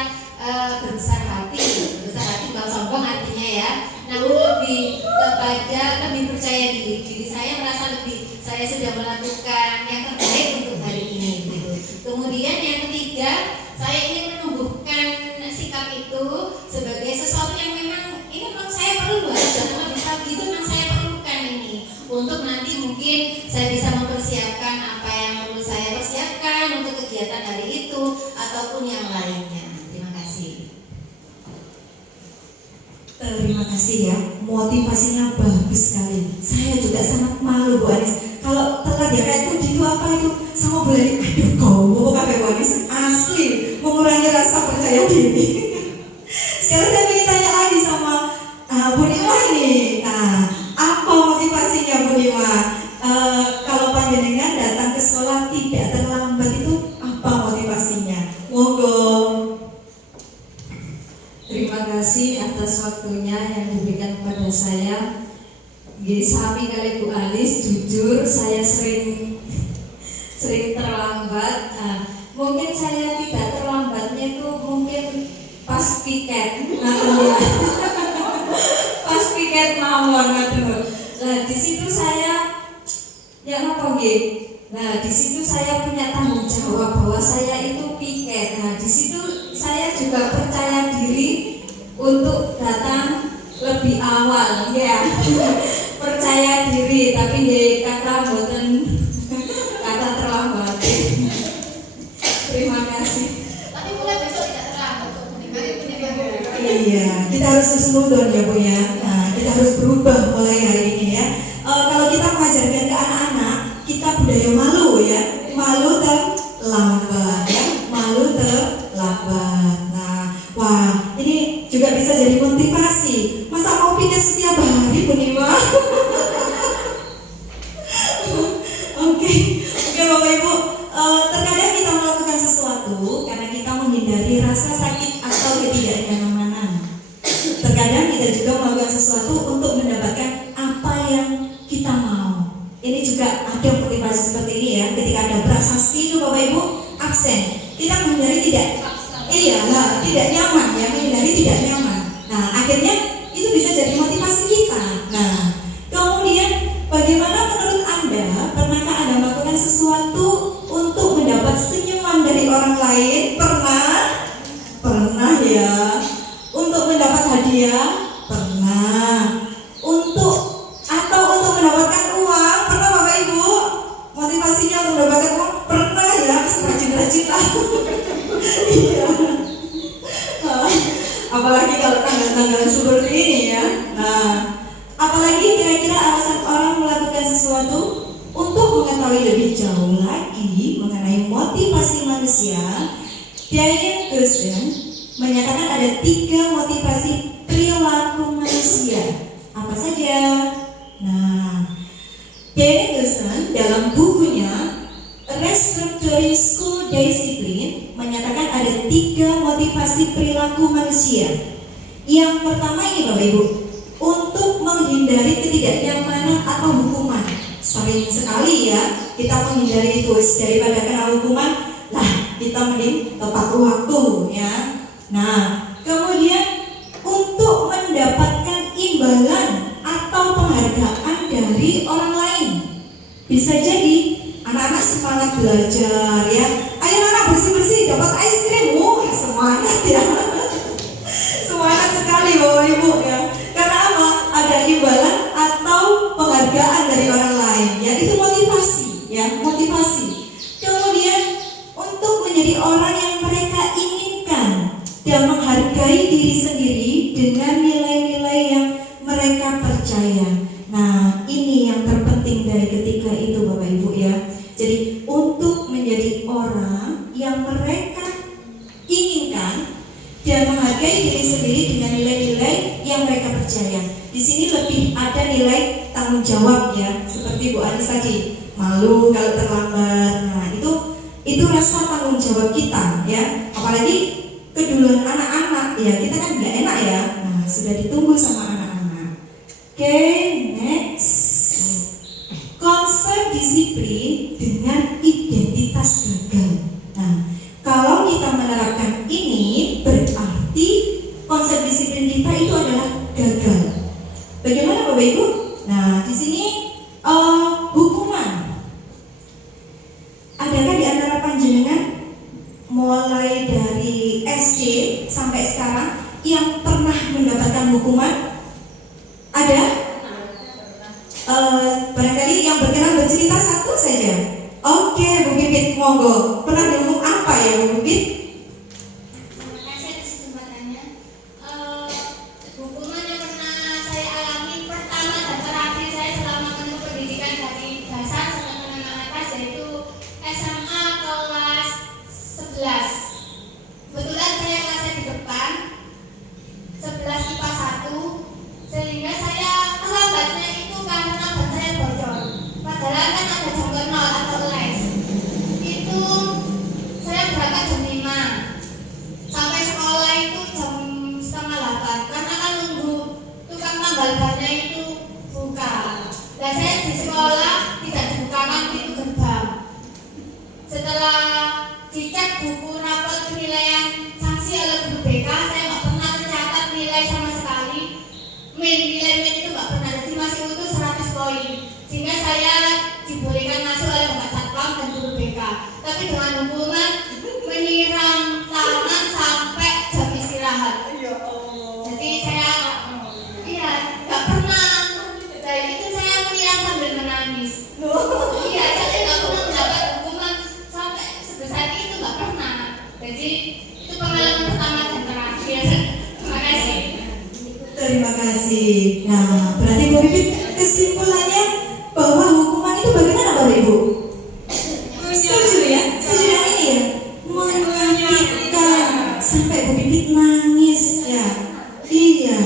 berbesar hati bukan sombong artinya ya, namun lebih kepada lebih percaya diri saya merasa lebih saya sudah melakukan yang terbaik untuk hari ini gitu. Kemudian yang ketiga, saya ingin menumbuhkan sikap itu sebagai sesuatu yang memang ini memang saya perlu datang lebih pagi, itu memang saya perlukan ini untuk nanti mungkin saya bisa mempersiapkan apa yang perlu saya persiapkan untuk kegiatan hari itu ataupun yang lainnya. Terima kasih. Terima kasih ya, motivasinya bagus sekali. Saya juga sangat malu Bu Anis. Kalau telat ya kayak itu apa itu sama Bu Lali, aduh kau apa Bu Anis asli mengurangi rasa percaya diri. Sekarang saya ingin tanya lagi sama Bu Nima ini. Nah, apa motivasinya Bu Nima? Kalau panjenengan datang ke sekolah tidak terlambat itu apa motivasinya? Monggo. Terima kasih atas waktunya yang diberikan kepada saya. Sami kali Bu Anis, jujur saya sering terlambat. Mungkin saya tidak terlambatnya itu mungkin pas piket, pas piket mawon ngaten. Nah di situ saya ya apa nggih? Nah di situ saya punya tanggung jawab bahwa saya itu piket. Nah di situ saya juga percaya diri untuk datang lebih awal ya. percaya diri tapi nggih kata mboten kata terlambat. Terima kasih. Tapi mulai besok tidak terlambat kok. Mari punya gambaran. Iya, kita harus husnudon ya Bu ya. Nah, kita harus berubah mulai hari ini ya. Kalau kita mengajarkan ke anak-anak, kita budaya malu ya, malu terlambat ya, malu terlambat. Nah, wah ini juga bisa jadi motivasi. Masa mau pikir setiap hari Bu Nima? Oke, Bapak Ibu, terkadang kita melakukan sesuatu karena kita menghindari rasa sakit atau ketidaknyamanan. Terkadang kita juga melakukan sesuatu untuk mendapatkan apa yang kita mau. Ini juga ada motivasi seperti ini ya. Ketika ada prasasti itu Bapak Ibu absen, kita menghindari tidak nyaman ya, menghindari tidak nyaman. Nah akhirnya itu bisa jadi motivasi kita. Nah kemudian bagaimana menurut Anda? Pernahkah Anda melakukan sesuatu untuk mendapat senyuman dari orang lain? Pernah ya. Untuk mendapat hadiah? Pernah. Untuk mendapatkan uang? Pernah Bapak Ibu? Motivasinya untuk mendapatkan uang? Pernah ya. Rajin-rajin lah. Iya. Apalagi kalau tanggal-tanggal seperti ini ya. Nah, apalagi kira-kira alasan orang melakukan sesuatu untuk mengetahui lebih jauh lagi mengenai motivasi manusia. Diane Gerson menyatakan ada 3 motivasi perilaku manusia. Apa saja? Nah, Diane Gerson dalam bukunya Restructuring School Discipline menyatakan ada 3 motivasi perilaku manusia. Yang pertama ini Bapak Ibu, untuk menghindari ketidaknyamanan atau hukuman. Sering sekali ya kita menghindari itu, daripada kena hukuman, lah kita mending tepat waktu ya. Nah, kemudian untuk mendapatkan imbalan atau penghargaan dari orang lain. Bisa jadi anak-anak semangat belajar ya. Ayo anak bersih-bersih dapat es krim. Semangat ya. Semangat sekali Bapak Ibu ya. Karena apa? Ada imbalan atau penghargaan dari orang lain ya. Itu motivasi ya, motivasi. Kemudian untuk menjadi orang yang mereka inginkan dan menghargai diri sendiri dengan nilai-nilai yang mereka percaya. Nah, ini yang terpenting dari ketika itu Bapak Ibu ya. Jadi untuk menjadi orang yang mereka inginkan dan menghargai diri sendiri dengan nilai-nilai yang mereka percaya. Di sini lebih ada nilai tanggung jawab ya, seperti Bu Anis tadi, malu kalau terlambat. Nah, itu rasa tanggung jawab kita ya. Apalagi keduluan anak-anak ya, kita kan nggak enak ya. Nah, sudah ditunggu sama anak-anak. Oke, next. Konsep disiplin dengan identitas gagal. Nah, kalau kita menerapkan ini berarti konsep disiplin kita itu adalah gagal. Bagaimana Bapak Ibu? Nah, di sini hukuman. Adakah di antara panjenengan mulai dari SD sampai sekarang yang pernah mendapatkan hukuman? Ada? Barangkali yang berkenan bercerita satu saja. Oke, Bu Bibit, monggo. Pernah dihukum apa ya Bu Bibit? Terima kasih atas kesempatannya. Hukuman yang pernah saya alami pertama dan terakhir saya selama menempuh pendidikan dari dasar sampai menengah atas yaitu SMA kelas 11. Kebetulan saya kelasnya di depan 11 IPA 1, sehingga saya terlambatnya itu karena ban saya bocor. Padahal kan ada jam kenal atau les. Itu saya berangkat jam 5. Sampai sekolah itu jam setengah 8. Karena kan nunggu tukang tambal bannya itu buka. Dan saya di sekolah tidak dibukakan pintu gerbang. Setelah dicek buku rapot penilaian sanksi oleh guru BK, saya nggak pernah tercatat nilai sama sekali. Nilai itu nggak pernah, jadi masih utuh 100 poin. Sehingga saya dibolehkan masuk kasih. Nah, berarti Bu Bibit kesimpulannya bahwa hukuman itu bagaimana Bapak Ibu? Setuju ya? Setuju dengan ini ya? Menyakitkan sampai Bu Bibit nangis ya. Iya.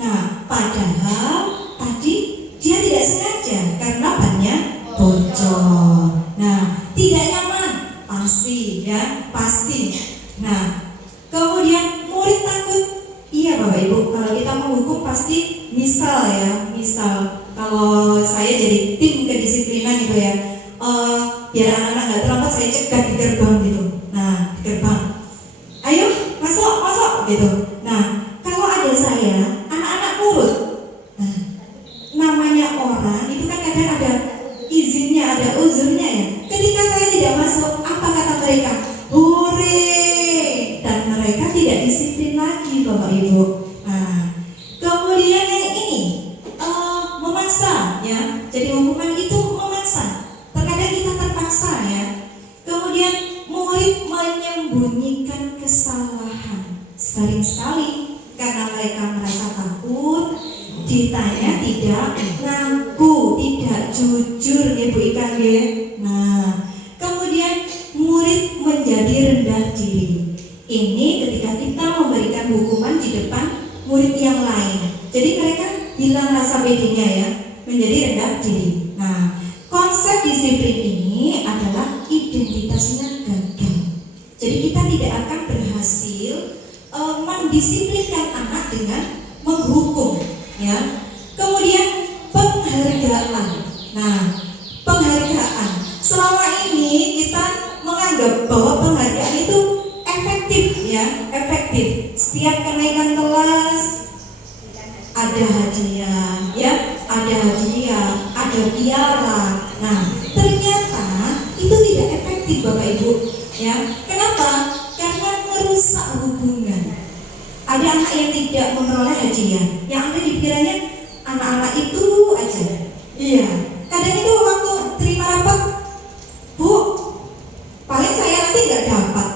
Nah, padahal tadi dia tidak sengaja karena bannya bocor. Nah, tidak nyaman pasti ya, pasti. Nah, kemudian murid takut. Iya Bapak Ibu, kalau kita menghukum pasti misal kalau saya jadi tim kedisiplinan gitu ya, biar anak-anak nggak terlambat saya cegat di gerbang gitu. Nah, di gerbang, ayo masuk gitu. Nah, kalau ada saya, anak-anak nurut. Nah, namanya orang itu kan kadang ada izinnya, ada uzurnya ya. Ketika saya tidak masuk, apa kata mereka? Hore! Dan mereka tidak disiplin lagi Bapak Ibu. Nah, kemudian yang ini memaksa ya. Jadi hukuman itu memaksa. Terkadang kita terpaksa ya. Kemudian murid menyembunyikan kesalahan. Sering sekali karena mereka merasa takut, ditanya tidak ngaku, tidak jujur ya Bu Ika ya. Nah, kemudian murid menjadi rendah diri. Ini ketika kita memberikan hukuman di depan murid yang lain. Jadi mereka hilang rasa pedenya ya, menjadi rendah diri. Nah, konsep disiplin ini adalah identitasnya gagal. Jadi kita tidak akan berhasil mendisiplinkan anak dengan menghukum ya. Kemudian penghargaan. Nah, penghargaan. Selama ini kita menganggap bahwa penghargaan itu efektif. Setiap kenaikan kelas ada hadiah ya, ada piala. Nah, ternyata itu tidak efektif Bapak Ibu ya. Kenapa? Karena merusak hubungan. Ada anak yang tidak memperoleh hadiah, yang ada di pikirannya anak-anak itu aja. Iya, kadang itu waktu terima rapat, Bu, paling saya nanti nggak dapat.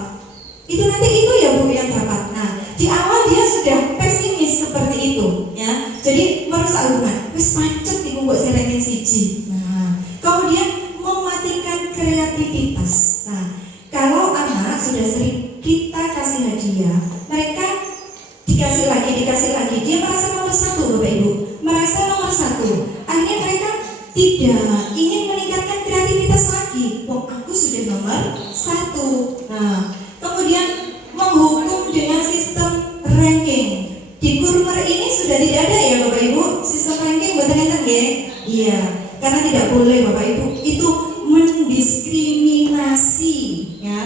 Itu nanti itu ya Bu yang dapat. Nah, di awal dia sudah pesimis seperti itu ya. Jadi merusak hubungan. Wis pancet iku kok serengin siji. Nah, kemudian mematikan kreativitas. Nah, kalau anak sudah sering kita kasih hadiah, mereka dikasih lagi, dia merasa nomor satu Bapak Ibu, merasa nomor satu. Akhirnya mereka tidak ingin meningkatkan kreativitas lagi. Oh, aku sudah nomor satu. Nah, kemudian menghukum dengan sistem ranking. Di Kurmer ini sudah tidak ada ya Bapak Ibu, sistem ranking buat ternyata ya. Iya, karena tidak boleh Bapak Ibu, itu mendiskriminasi ya.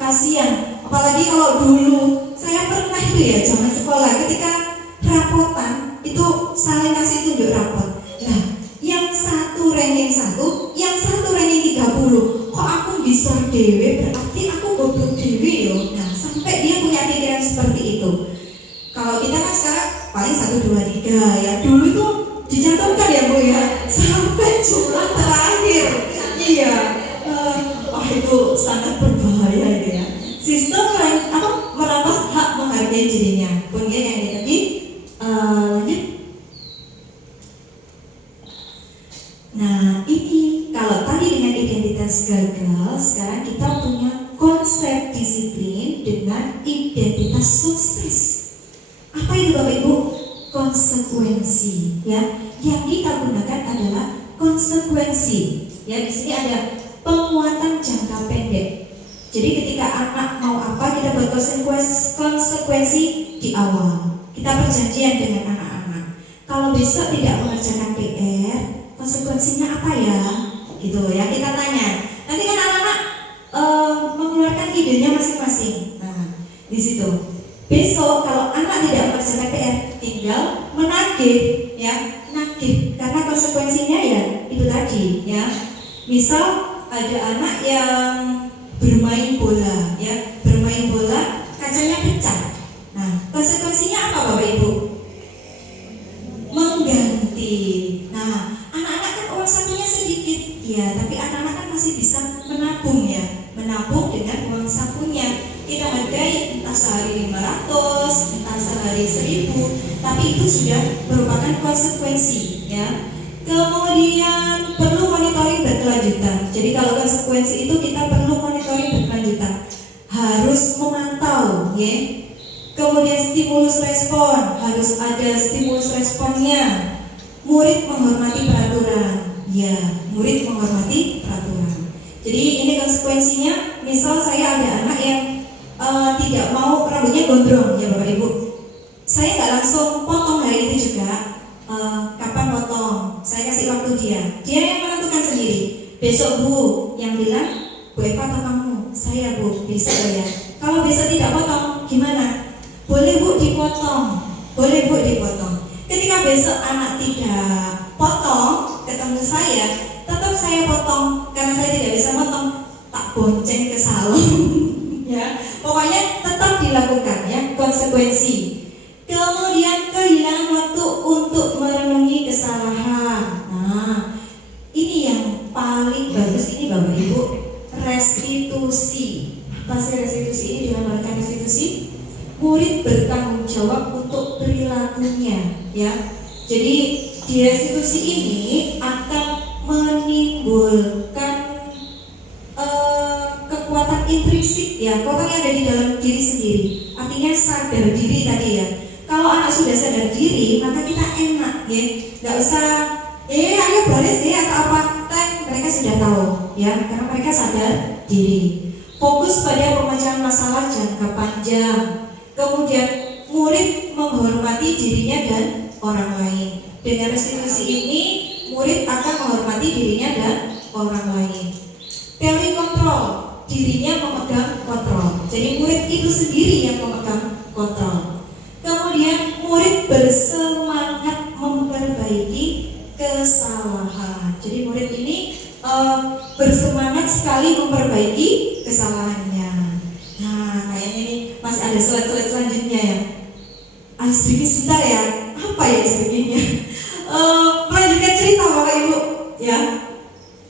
Kasihan, apalagi kalau dulu saya pernah itu ya zaman sekolah ketika rapotan itu saling kasih tunjuk rapot. Nah, yang satu ranking 1, yang satu ranking 30. Kok aku bisa dewe, berarti aku goblok dewe yo. Nah, sampai dia punya pikiran seperti itu. Kalau kita kan sekarang paling 1, 2, 3 ya. Dulu itu dicantumkan ya Bu ya, sampai jumlah terakhir. Iya. Itu sangat berbahaya itu ya. Sistem merampas hak menghargai dirinya. Kemudian yang ini tadi lanjut. Nah, ini kalau tadi dengan identitas gagal, sekarang kita punya konsep disiplin dengan identitas sukses. Apa itu Bapak Ibu? Konsekuensi ya. Yang kita gunakan adalah konsekuensi. Ya, di sini ada penguatan jangka pendek. Jadi ketika anak mau apa, kita buat konsekuensi di awal. Kita perjanjian dengan anak-anak. Kalau besok tidak mengerjakan PR, konsekuensinya apa ya? Gitu ya, kita tanya. Nanti kan anak-anak mengeluarkan idenya masing-masing. Nah, di situ. Besok kalau anak tidak mengerjakan PR, tinggal menagih ya, nagih. Karena konsekuensinya ya itu tadi ya. Misal ada anak yang bermain bola ya, bermain bola kacanya pecah. Nah, konsekuensinya apa Bapak Ibu? Mengganti. Nah, anak-anak kan uang sakunya sedikit ya, tapi anak-anak kan masih bisa menabung ya, menabung dengan uang sakunya. Kita hargai entah sehari 500, entah sehari 1000, tapi itu sudah merupakan konsekuensi, ya. Kemudian perlu monitoring berkelanjutan. Jadi kalau konsekuensi itu kita perlu monitoring berkelanjutan, harus memantau, ya. Kemudian stimulus respon, harus ada stimulus responnya. Murid menghormati peraturan, ya, murid menghormati peraturan. Jadi ini konsekuensinya, misal saya ada anak yang tidak mau rambutnya gondrong, ya Bapak Ibu. Saya nggak langsung potong hari itu juga. Kapan potong? Saya kasih waktu dia yang menentukan sendiri. Besok Bu, yang bilang Bu Eva atau kamu? Saya Bu, besok ya. Kalau besok tidak potong, gimana? Boleh Bu dipotong, boleh Bu dipotong. Ketika besok anak tidak potong, ketemu saya, tetap saya potong karena saya tidak bisa potong, tak bonceng ke salon. Ya, pokoknya tetap dilakukan, ya, konsekuensi. Kemudian kehilangan waktu untuk merenungi kesalahan. Nah, ini yang paling bagus ini Bapak Ibu, restitusi. Apa sih restitusi ini? Dengan melakukan restitusi, murid bertanggung jawab untuk perilakunya, ya. Jadi di restitusi ini akan menimbulkan kekuatan intrinsik, ya, kekuatan yang ada di dalam diri sendiri. Artinya sadar diri tadi, ya. Kalau anak sudah sadar diri, maka kita enak, ya, nggak usah ayo baris ya atau apa, mereka sudah tahu, ya, karena mereka sadar diri. Fokus pada pemecahan masalah jangka panjang. Kemudian murid menghormati dirinya dan orang lain. Dengan restitusi ini, murid akan menghormati dirinya dan orang lain. Teori kontrol, dirinya memegang kontrol. Jadi murid itu sendiri yang memegang kontrol. Kemudian murid bersemangat memperbaiki kesalahan. Jadi murid ini bersemangat sekali memperbaiki kesalahannya. Nah, kayaknya ini masih ada slide-slide selanjutnya, ya. Sedikit sebentar, ya. Apa ya sedikitnya? Melanjutkan cerita Bapak Ibu, ya.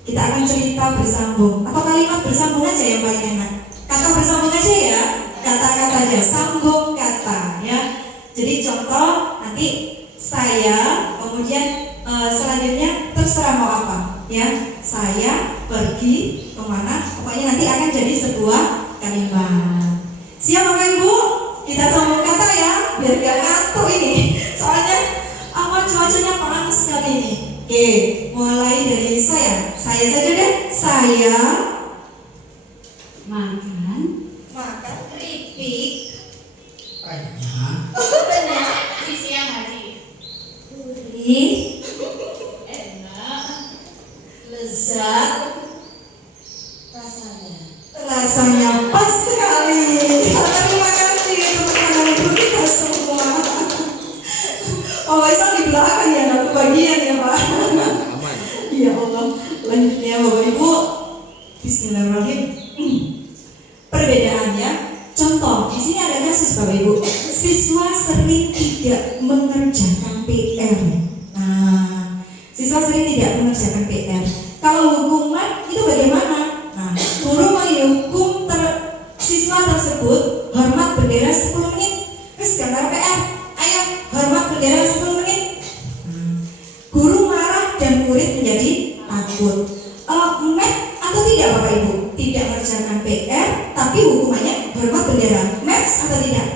Kita akan cerita bersambung atau kalimat bersambung aja yang paling enak. Kata bersambung aja, ya. Kata-kata aja, sambung kata, ya. Jadi contoh nanti saya, kemudian selanjutnya terserah mau apa, ya. Saya pergi kemana, pokoknya nanti akan jadi sebuah kalimat. Siap Bapak Ibu? Kita sambung kata, ya, biar gak ngantuk ini. Soalnya cuacanya panas sekali ini. Oke, mulai dari saya saja deh. Saya makan keripik Benar, di siang hari. gurih, Enak. lezat, rasanya pas sekali. Terima kasih teman-teman ibu kita semua. Pak Faisal di belakang, ya, nggak kebagian, ya Pak. Aman. Ya Allah, lanjutnya Bapak Ibu. Bismillahirrahmanirrahim. Perbedaannya, contoh di sini ada kasus Bapak Ibu. Siswa sering tidak mengerjakan PR. Nah, siswa sering tidak mengerjakan PR. Kalau hukuman itu bagaimana? Nah, guru menghukum siswa tersebut hormat bendera 10 menit. Terus gambar PR, ayo hormat bendera 10 menit. Guru marah dan murid menjadi takut. Atau tidak Bapak Ibu? Tidak mengerjakan PR, tapi hukumannya hormat bendera. Match atau tidak?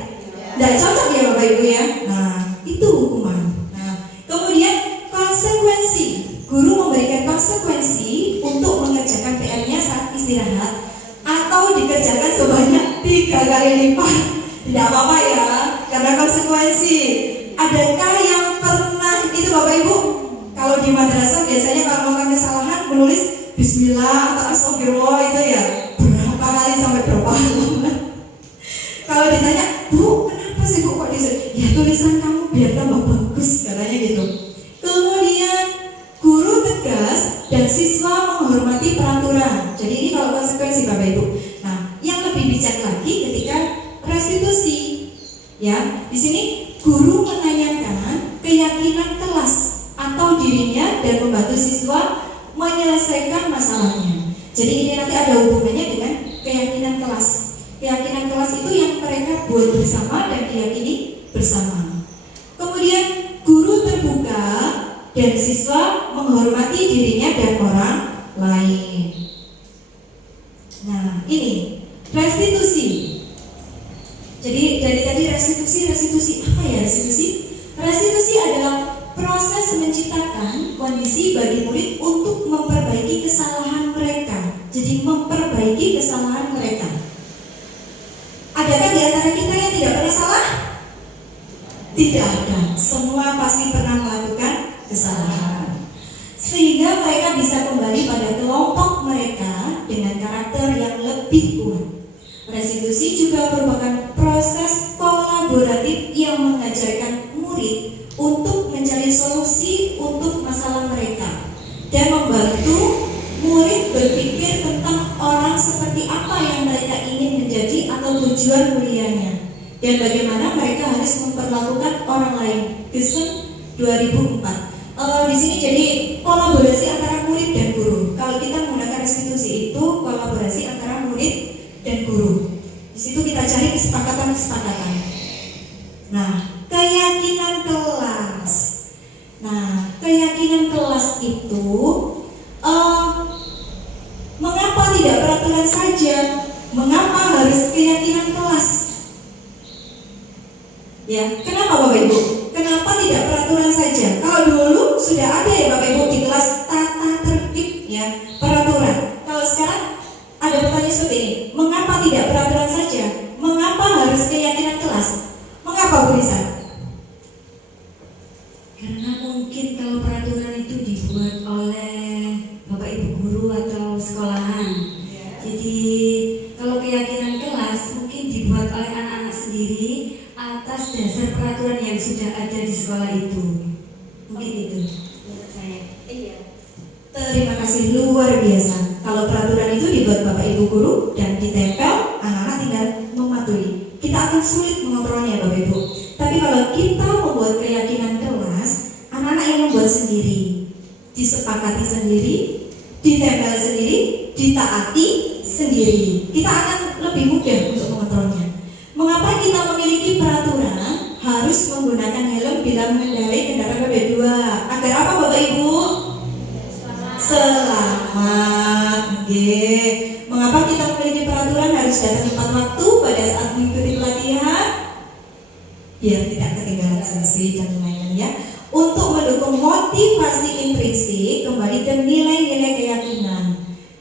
Tidak cocok, ya Bapak Ibu, ya. Nah, itu hukuman. Nah, kemudian konsekuensi. Guru memberikan konsekuensi untuk mengerjakan PR-nya saat istirahat atau dikerjakan sebanyak 3 kali lipat. Tidak apa-apa, ya, karena konsekuensi. Adakah yang pernah itu Bapak Ibu? Kalau di madrasah biasanya kalau melakukan kesalahan menulis Bismillah atau Astagfirullah itu, ya, berapa kali sampai berapa lama? Kalau ditanya, Bu, kenapa sih Bu kok disuruh? Ya, tulisan kamu biar tambah bagus, katanya gitu. Kemudian guru tegas dan siswa menghormati peraturan. Jadi ini kalau konsekuensi Bapak Ibu. Nah, yang lebih bijak lagi ketika restitusi, ya, di sini guru menanyakan keyakinan kelas atau dirinya dan membantu siswa menyelesaikan masalahnya. Jadi ini nanti ada hubungannya dengan keyakinan kelas. Keyakinan kelas itu yang mereka buat bersama dan diyakini bersama. Kemudian dan siswa menghormati dirinya dan orang lain. Nah, ini restitusi. Jadi dari tadi restitusi apa ya restitusi? Restitusi adalah proses menciptakan kondisi bagi murid untuk memperbaiki kesalahan mereka. Jadi memperbaiki kesalahan mereka. Adakah di antara kita yang tidak pernah salah? Tidak ada. Semua pasti pernah melakukan kesalahan. Sehingga mereka bisa kembali pada kelompok mereka dengan karakter yang lebih kuat. Restitusi juga merupakan proses kolaboratif yang mengajarkan murid untuk mencari solusi untuk masalah mereka dan membantu murid berpikir tentang orang seperti apa yang mereka ingin menjadi atau tujuan mulianya dan bagaimana mereka harus memperlakukan orang lain. Gesen 2004. Di sini jadi kolaborasi antara murid dan guru. Kalau kita menggunakan restitusi itu kolaborasi antara murid dan guru. Di situ kita cari kesepakatan. Nah, keyakinan kelas. Nah, keyakinan kelas itu mengapa tidak peraturan saja? Mengapa harus keyakinan kelas? Ya, kenapa Bapak Ibu? Kenapa tidak peraturan saja? Kalau dulu sudah ada ya Bapak Ibu di kelas tata tertib ya, peraturan. Kalau sekarang ada pertanyaan seperti ini, mengapa tidak peraturan saja? Mengapa harus keyakinan kelas? Mengapa Bu Risa? Karena mungkin kalau peraturan itu dibuat oleh Bapak Ibu guru atau sekolahan. Jadi kalau keyakinan kelas mungkin dibuat oleh anak-anak sendiri atas dasar peraturan yang sudah ada di sekolah itu. Mungkin itu menurut saya. Iya. Terima kasih, luar biasa. Kalau peraturan itu dibuat Bapak Ibu guru dan ditempel, anak-anak tinggal mematuhi. Kita akan sulit mengontrolnya Bapak Ibu. Tapi kalau kita membuat keyakinan kelas, anak-anak yang membuat sendiri, disepakati sendiri, ditempel sendiri, ditaati sendiri, kita akan lebih mudah untuk mengontrolnya. Mengapa kita memiliki peraturan harus menggunakan helm bila mengendarai kendaraan roda 2? Agar apa Bapak Ibu? Selamat. Mengapa kita memiliki peraturan harus datang tepat waktu pada saat mengikuti pelatihan? Biar tidak ketinggalan sesi dan lain-lain ya. Untuk mendukung motivasi intrinsik kembali ke nilai-nilai keyakinan.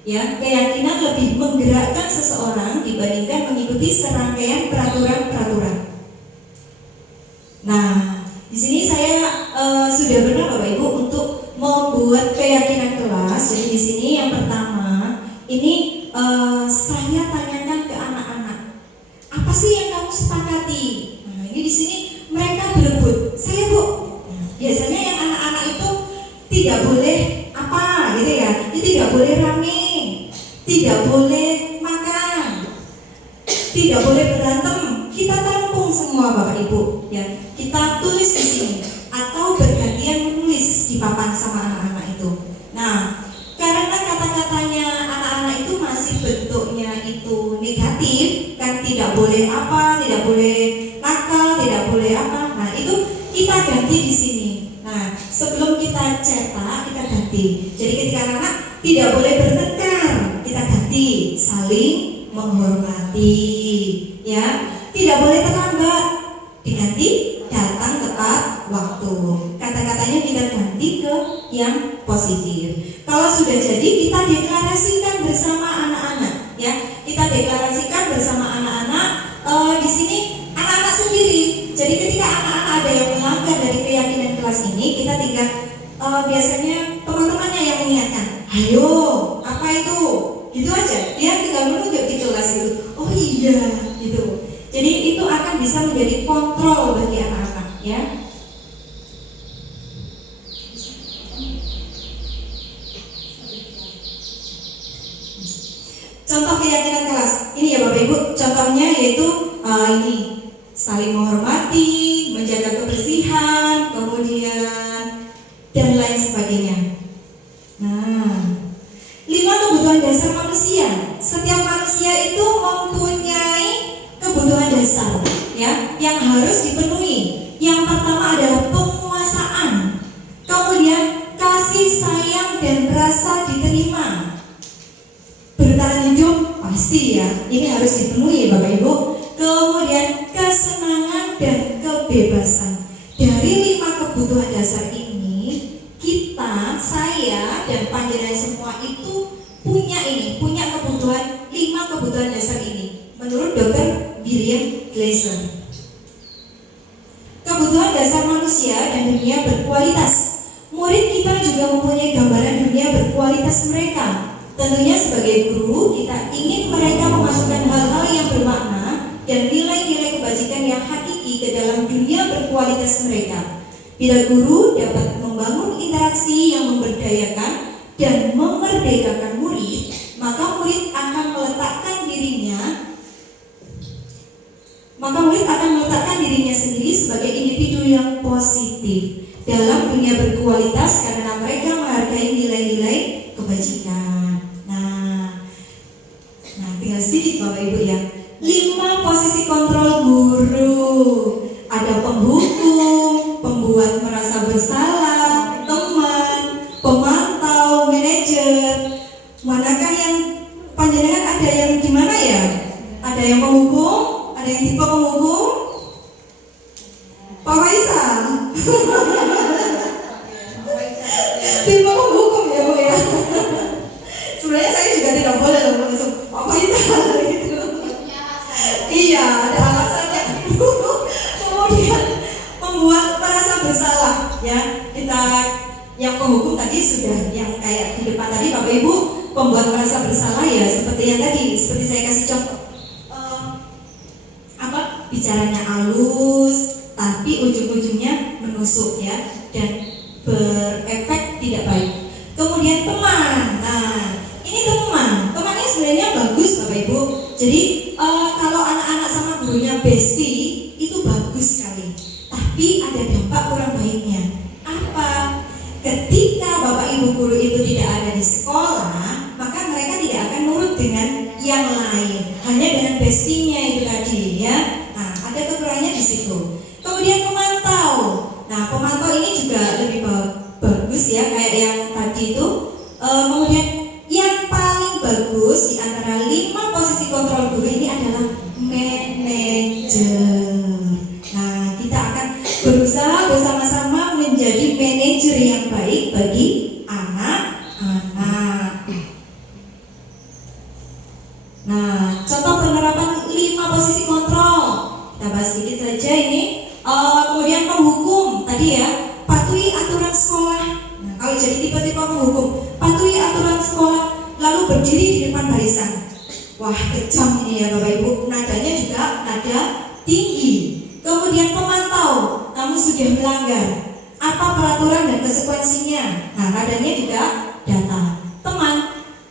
Ya, keyakinan lebih menggerakkan seseorang dibandingkan mengikuti serangkaian peraturan-peraturan. Nah, di sini saya sudah benar Bapak Ibu untuk membuat keyakinan kelas. Jadi di sini yang pertama ini saya tanyakan ke anak-anak, apa sih yang kamu sepakati? Nah, ini di sini mereka berebut. Saya Bu. Nah, biasanya yang anak-anak itu tidak boleh apa gitu ya. Ini tidak boleh rame, tidak boleh makan, tidak boleh berantem. Kita tampung semua Bapak Ibu ya. Kita tulis di sini atau bergantian menulis di papan sama anak-anak itu. Nah, karena kata-katanya anak-anak itu masih bentuknya itu negatif, kan tidak boleh apa, tidak boleh nakal, tidak boleh apa. Nah, itu kita ganti di sini. Nah, sebelum kita cetak, kita ganti. Jadi ketika anak-anak tidak boleh bertengkar, kita ganti saling menghormati, ya. Tidak boleh terlambat, diganti datang tepat waktu. Kata-katanya kita ganti ke yang positif. Kalau sudah jadi kita deklarasikan bersama anak-anak, ya. Kita deklarasikan bersama anak-anak. Di sini anak-anak sendiri. Jadi ketika anak-anak ada yang melanggar dari keyakinan kelas ini, kita tinggal biasanya teman-temannya yang mengingatkan. Ayo, apa itu? Gitu aja. Dia tinggal menunjuk di kelas itu. Oh iya, gitu. Jadi itu akan bisa menjadi kontrol bagi anak-anak, ya. Contoh keyakinan kelas ini ya Bapak Ibu. Contohnya yaitu ini saling menghormati, menjaga kebersihan, kemudian dan lain sebagainya. Nah, 5 kebutuhan dasar manusia. Setiap manusia itu mempunyai kebutuhan dasar ya yang harus dipenuhi. Yang pertama adalah penguasaan. Kemudian kasih sayang dan rasa diterima. Bertahan hidup pasti ya, ini harus dipenuhi Bapak Ibu. Kemudian kesenangan dan kebebasan. Dari 5 kebutuhan dasar ini, kita, saya dan panjenengan semua itu punya kebutuhan 5 kebutuhan dasar ini. Menurut Dr. William Glasser. Kebutuhan dasar manusia dan dunia berkualitas. Murid kita juga mempunyai gambaran dunia berkualitas mereka. Tentunya sebagai guru, kita ingin mereka memasukkan hal-hal yang bermakna dan nilai-nilai kebajikan yang hakiki ke dalam dunia berkualitas mereka. Bila guru dapat membangun interaksi yang memberdayakan dan memerdekakan murid, maka murid akan meletakkan dirinya sendiri sebagai individu yang positif dalam dunia berkualitas karena mereka menghargai nilai-nilai kebajikan. Nah, tinggal sedikit Bapak Ibu ya. 5 posisi kontrol guru. Ada penghukum, pembuat merasa bersalah, teman, pemantau, manajer. Manakah yang panjenengan ada yang gimana ya? Ada yang menghukum, ada yang tipe penghukum. Pak Faisal. Tipe penghukum ya Bu ya. Sebenarnya saya juga tidak boleh langsung Pak Faisal gitu. Iya, ada alasannya. Kemudian membuat merasa bersalah ya. Kita yang penghukum tadi sudah, yang kayak di depan tadi Bapak Ibu, pembuat merasa bersalah ya seperti yang tadi, seperti saya kasih contoh. Bicaranya halus, tapi ujung-ujungnya menusuk ya, dan berefek tidak baik. Kemudian teman, nah ini temannya sebenarnya bagus Bapak Ibu. Jadi kalau anak-anak sama gurunya bestie itu bagus sekali, tapi ada dampak kurang baiknya. Apa? Ketika Bapak Ibu guru itu tidak ada di sekolah, maka mereka tidak akan nurut dengan yang lain, hanya dengan bestinya itu tadi ya. Nah, ada kekurangannya di situ. Kemudian pemantau. Nah, pemantau ini juga lebih bagus ya, kayak yang tadi itu. Kemudian yang paling bagus di antara 5 posisi kontrol guru ini adalah manajer. Nah, kita akan berusaha bersama-sama menjadi manajer yang baik bagi anak-anak. Nah, contoh penerapan 5 posisi kontrol. Kita bahas sedikit saja ini. Kemudian penghukum tadi ya, patuhi aturan sekolah. Nah, kalau jadi tipe-tipe penghukum, patuhi aturan sekolah, lalu berdiri di depan barisan. Wah, kejam ini ya Bapak Ibu. Nadanya juga nada tinggi. Kemudian pemantau, kamu sudah melanggar. Apa peraturan dan konsekuensinya? Nah, nadanya juga data. Teman,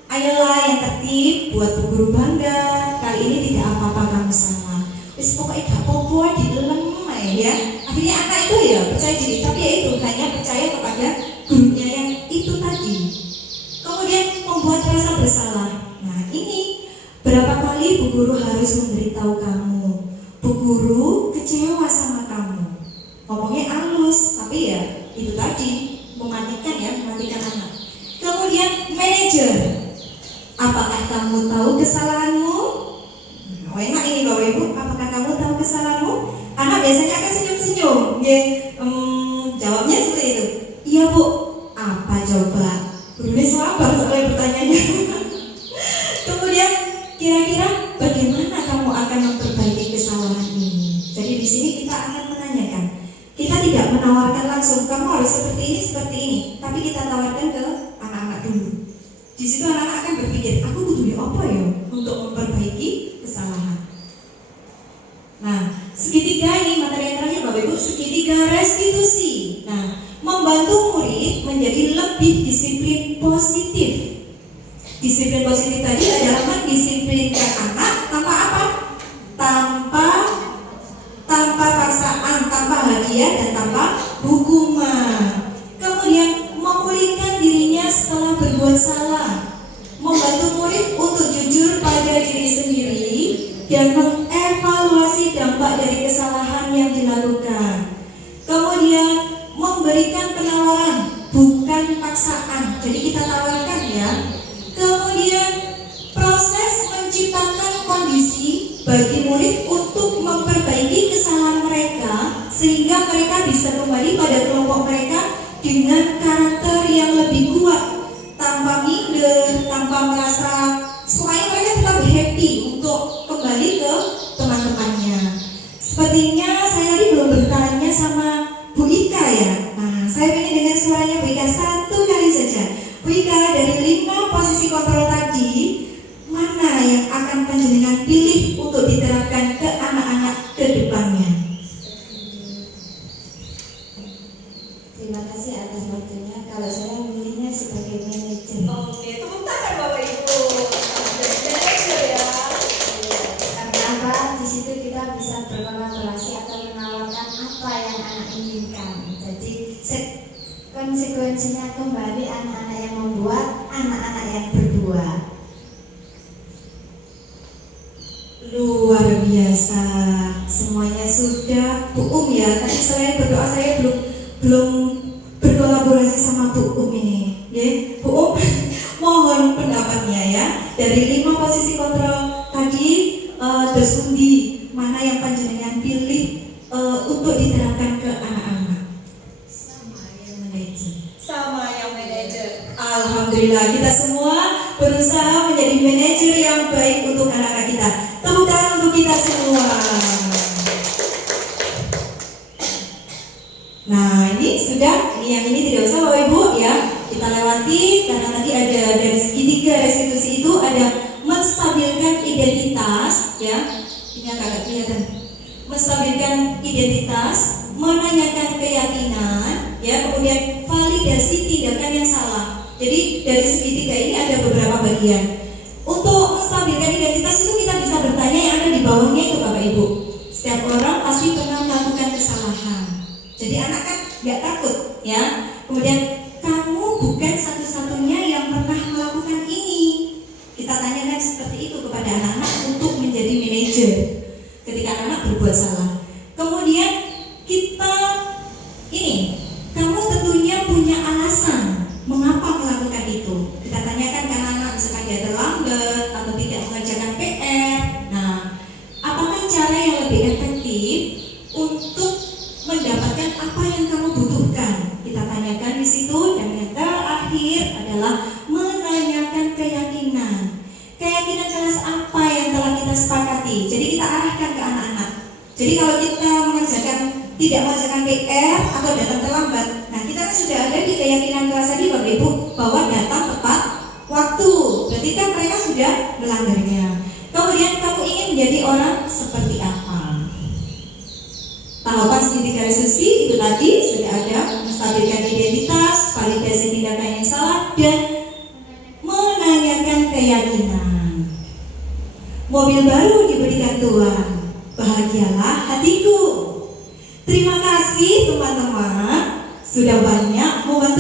ayolah yang tertib, buat bu guru bangga. Kali ini tidak apa-apa kamu salah. Wis pokoknya gak apa-apa dilem ya. Akhirnya anak itu ya percaya diri, tapi ya itu hanya percaya kepada gurunya yang itu tadi. Kemudian membuat rasa bersalah. Nah, ini berapa kali bu guru harus memberitahu kamu, bu guru kecewa sama kamu. Ngomongnya halus, tapi ya itu tadi mematikan anak. Kemudian manajer, apakah kamu tahu kesalahanmu? Oh, enak ini Bapak Ibu, apakah kamu tahu kesalahanmu? Anak biasanya akan senyum-senyum, jawabnya seperti itu. Iya Bu, apa coba? Gurunya sabar soalnya bertanyanya. Kemudian kira-kira bagaimana kamu akan memperbaiki kesalahan ini? Jadi di sini kita akan menanyakan. Kita tidak menawarkan langsung, kamu harus seperti ini, tapi kita tawarkan ke anak-anak dulu. Di situ anak-anak akan berpikir, aku butuh apa ya untuk memperbaiki kesalahan. Nah, segitiga ini materi yang terakhir Bapak Ibu, segitiga restitusi. Nah, membantu murid menjadi lebih disiplin positif. Disiplin positif tadi adalah mendisiplinkan anak tanpa apa? Tanpa paksaan, tanpa hadiah dan tanpa hukuman. Kemudian memulihkan dirinya setelah berbuat salah. Membantu murid untuk jujur pada diri sendiri dan mengevaluasi dampak dari kesalahan yang dilakukan. Kemudian memberikan penawaran pemaksaan. Jadi kita tawarkan ya. Kemudian proses menciptakan kondisi bagi murid untuk memperbaiki kesalahan mereka sehingga mereka bisa kembali pada kelompok mereka dengan karakter yang lebih kuat, tanpa minder, tanpa merasa, supaya mereka tetap happy untuk kembali ke teman-temannya. Sepertinya saya tadi belum bertanya sama Bu Ika ya. Nah, saya ingin dengar suaranya Bu Ika satu kali saja. Bu Ika, dari 5 posisi kontrol tadi, mana yang akan panjenengan pilih untuk diterapkan ke anak-anak ke depannya? Terima kasih atas waktunya. Kalau saya memilihnya sebagai manajer. Oke, tepuk tangan Bapak Ibu. Jadi manajer ya. Karena apa? Di situ kita bisa berkolaborasi atau menawarkan apa yang anak inginkan. Jadi konsekuensinya kembali anak-anak yang membuat, anak-anak yang berbuat. Luar biasa. Semuanya sudah Bu ya. Tadi saya berdoa, saya belum berkolaborasi sama Bu ini. Ya, Bu mohon pendapatnya ya. Dari 5 posisi kontrol tadi, Dosundi mana yang panjenengan pilih untuk diterapkan ke anak-anak? Sama yang manajer. Alhamdulillah, kita semua berusaha menjadi manajer yang baik untuk anak-anak kita. Tepuk tangan untuk kita semua. Nah, ini sudah, yang ini tidak usah Bapak Ibu ya, kita lewati karena tadi ada dari segitiga restitusi itu ada menstabilkan identitas ya. Ini agak kelihatan. Menstabilkan identitas, menanyakan keyakinan, ya, kemudian validasi tindakan yang salah. Jadi dari segitiga ini ada beberapa bagian. Untuk menstabilkan identitas itu kita bisa bertanya yang ada di bawahnya itu Bapak Ibu. Setiap orang pasti pernah melakukan kesalahan. Jadi anak kan nggak takut, ya. Kemudian kamu bukan satu-satunya yang pernah melakukan ini. Kita tanyakan seperti itu kepada anak-anak untuk menjadi manajer ketika anak-anak berbuat salah. Kemudian kita kamu tentunya punya alasan mengapa melakukan itu. Kita tanyakan karena anak misalkan dia terlambat atau tidak mengerjakan PR. Nah, apakah cara yang lebih efektif untuk mendapatkan apa yang kamu butuhkan? Kita tanyakan di situ, dan yang terakhir adalah menanyakan keyakinan. Keyakinan kelas apa yang telah kita sepakati. Jadi kita arahkan ke anak-anak. Jadi kalau kita tidak mengerjakan PR atau datang terlambat, nah kita kan sudah ada di keyakinan kelas tadi Bapak Ibu bahwa datang tepat waktu. Berarti kan mereka sudah melanggarnya. Kemudian kamu ingin menjadi orang seperti apa? Tahapan segitiga restitusi itu tadi sudah ada, menstabilkan identitas, validasi tindakan yang salah, dan menanyakan keyakinan. Mobil baru diberikan Tuhan, bahagialah hatiku. Terima kasih teman-teman sudah banyak membantu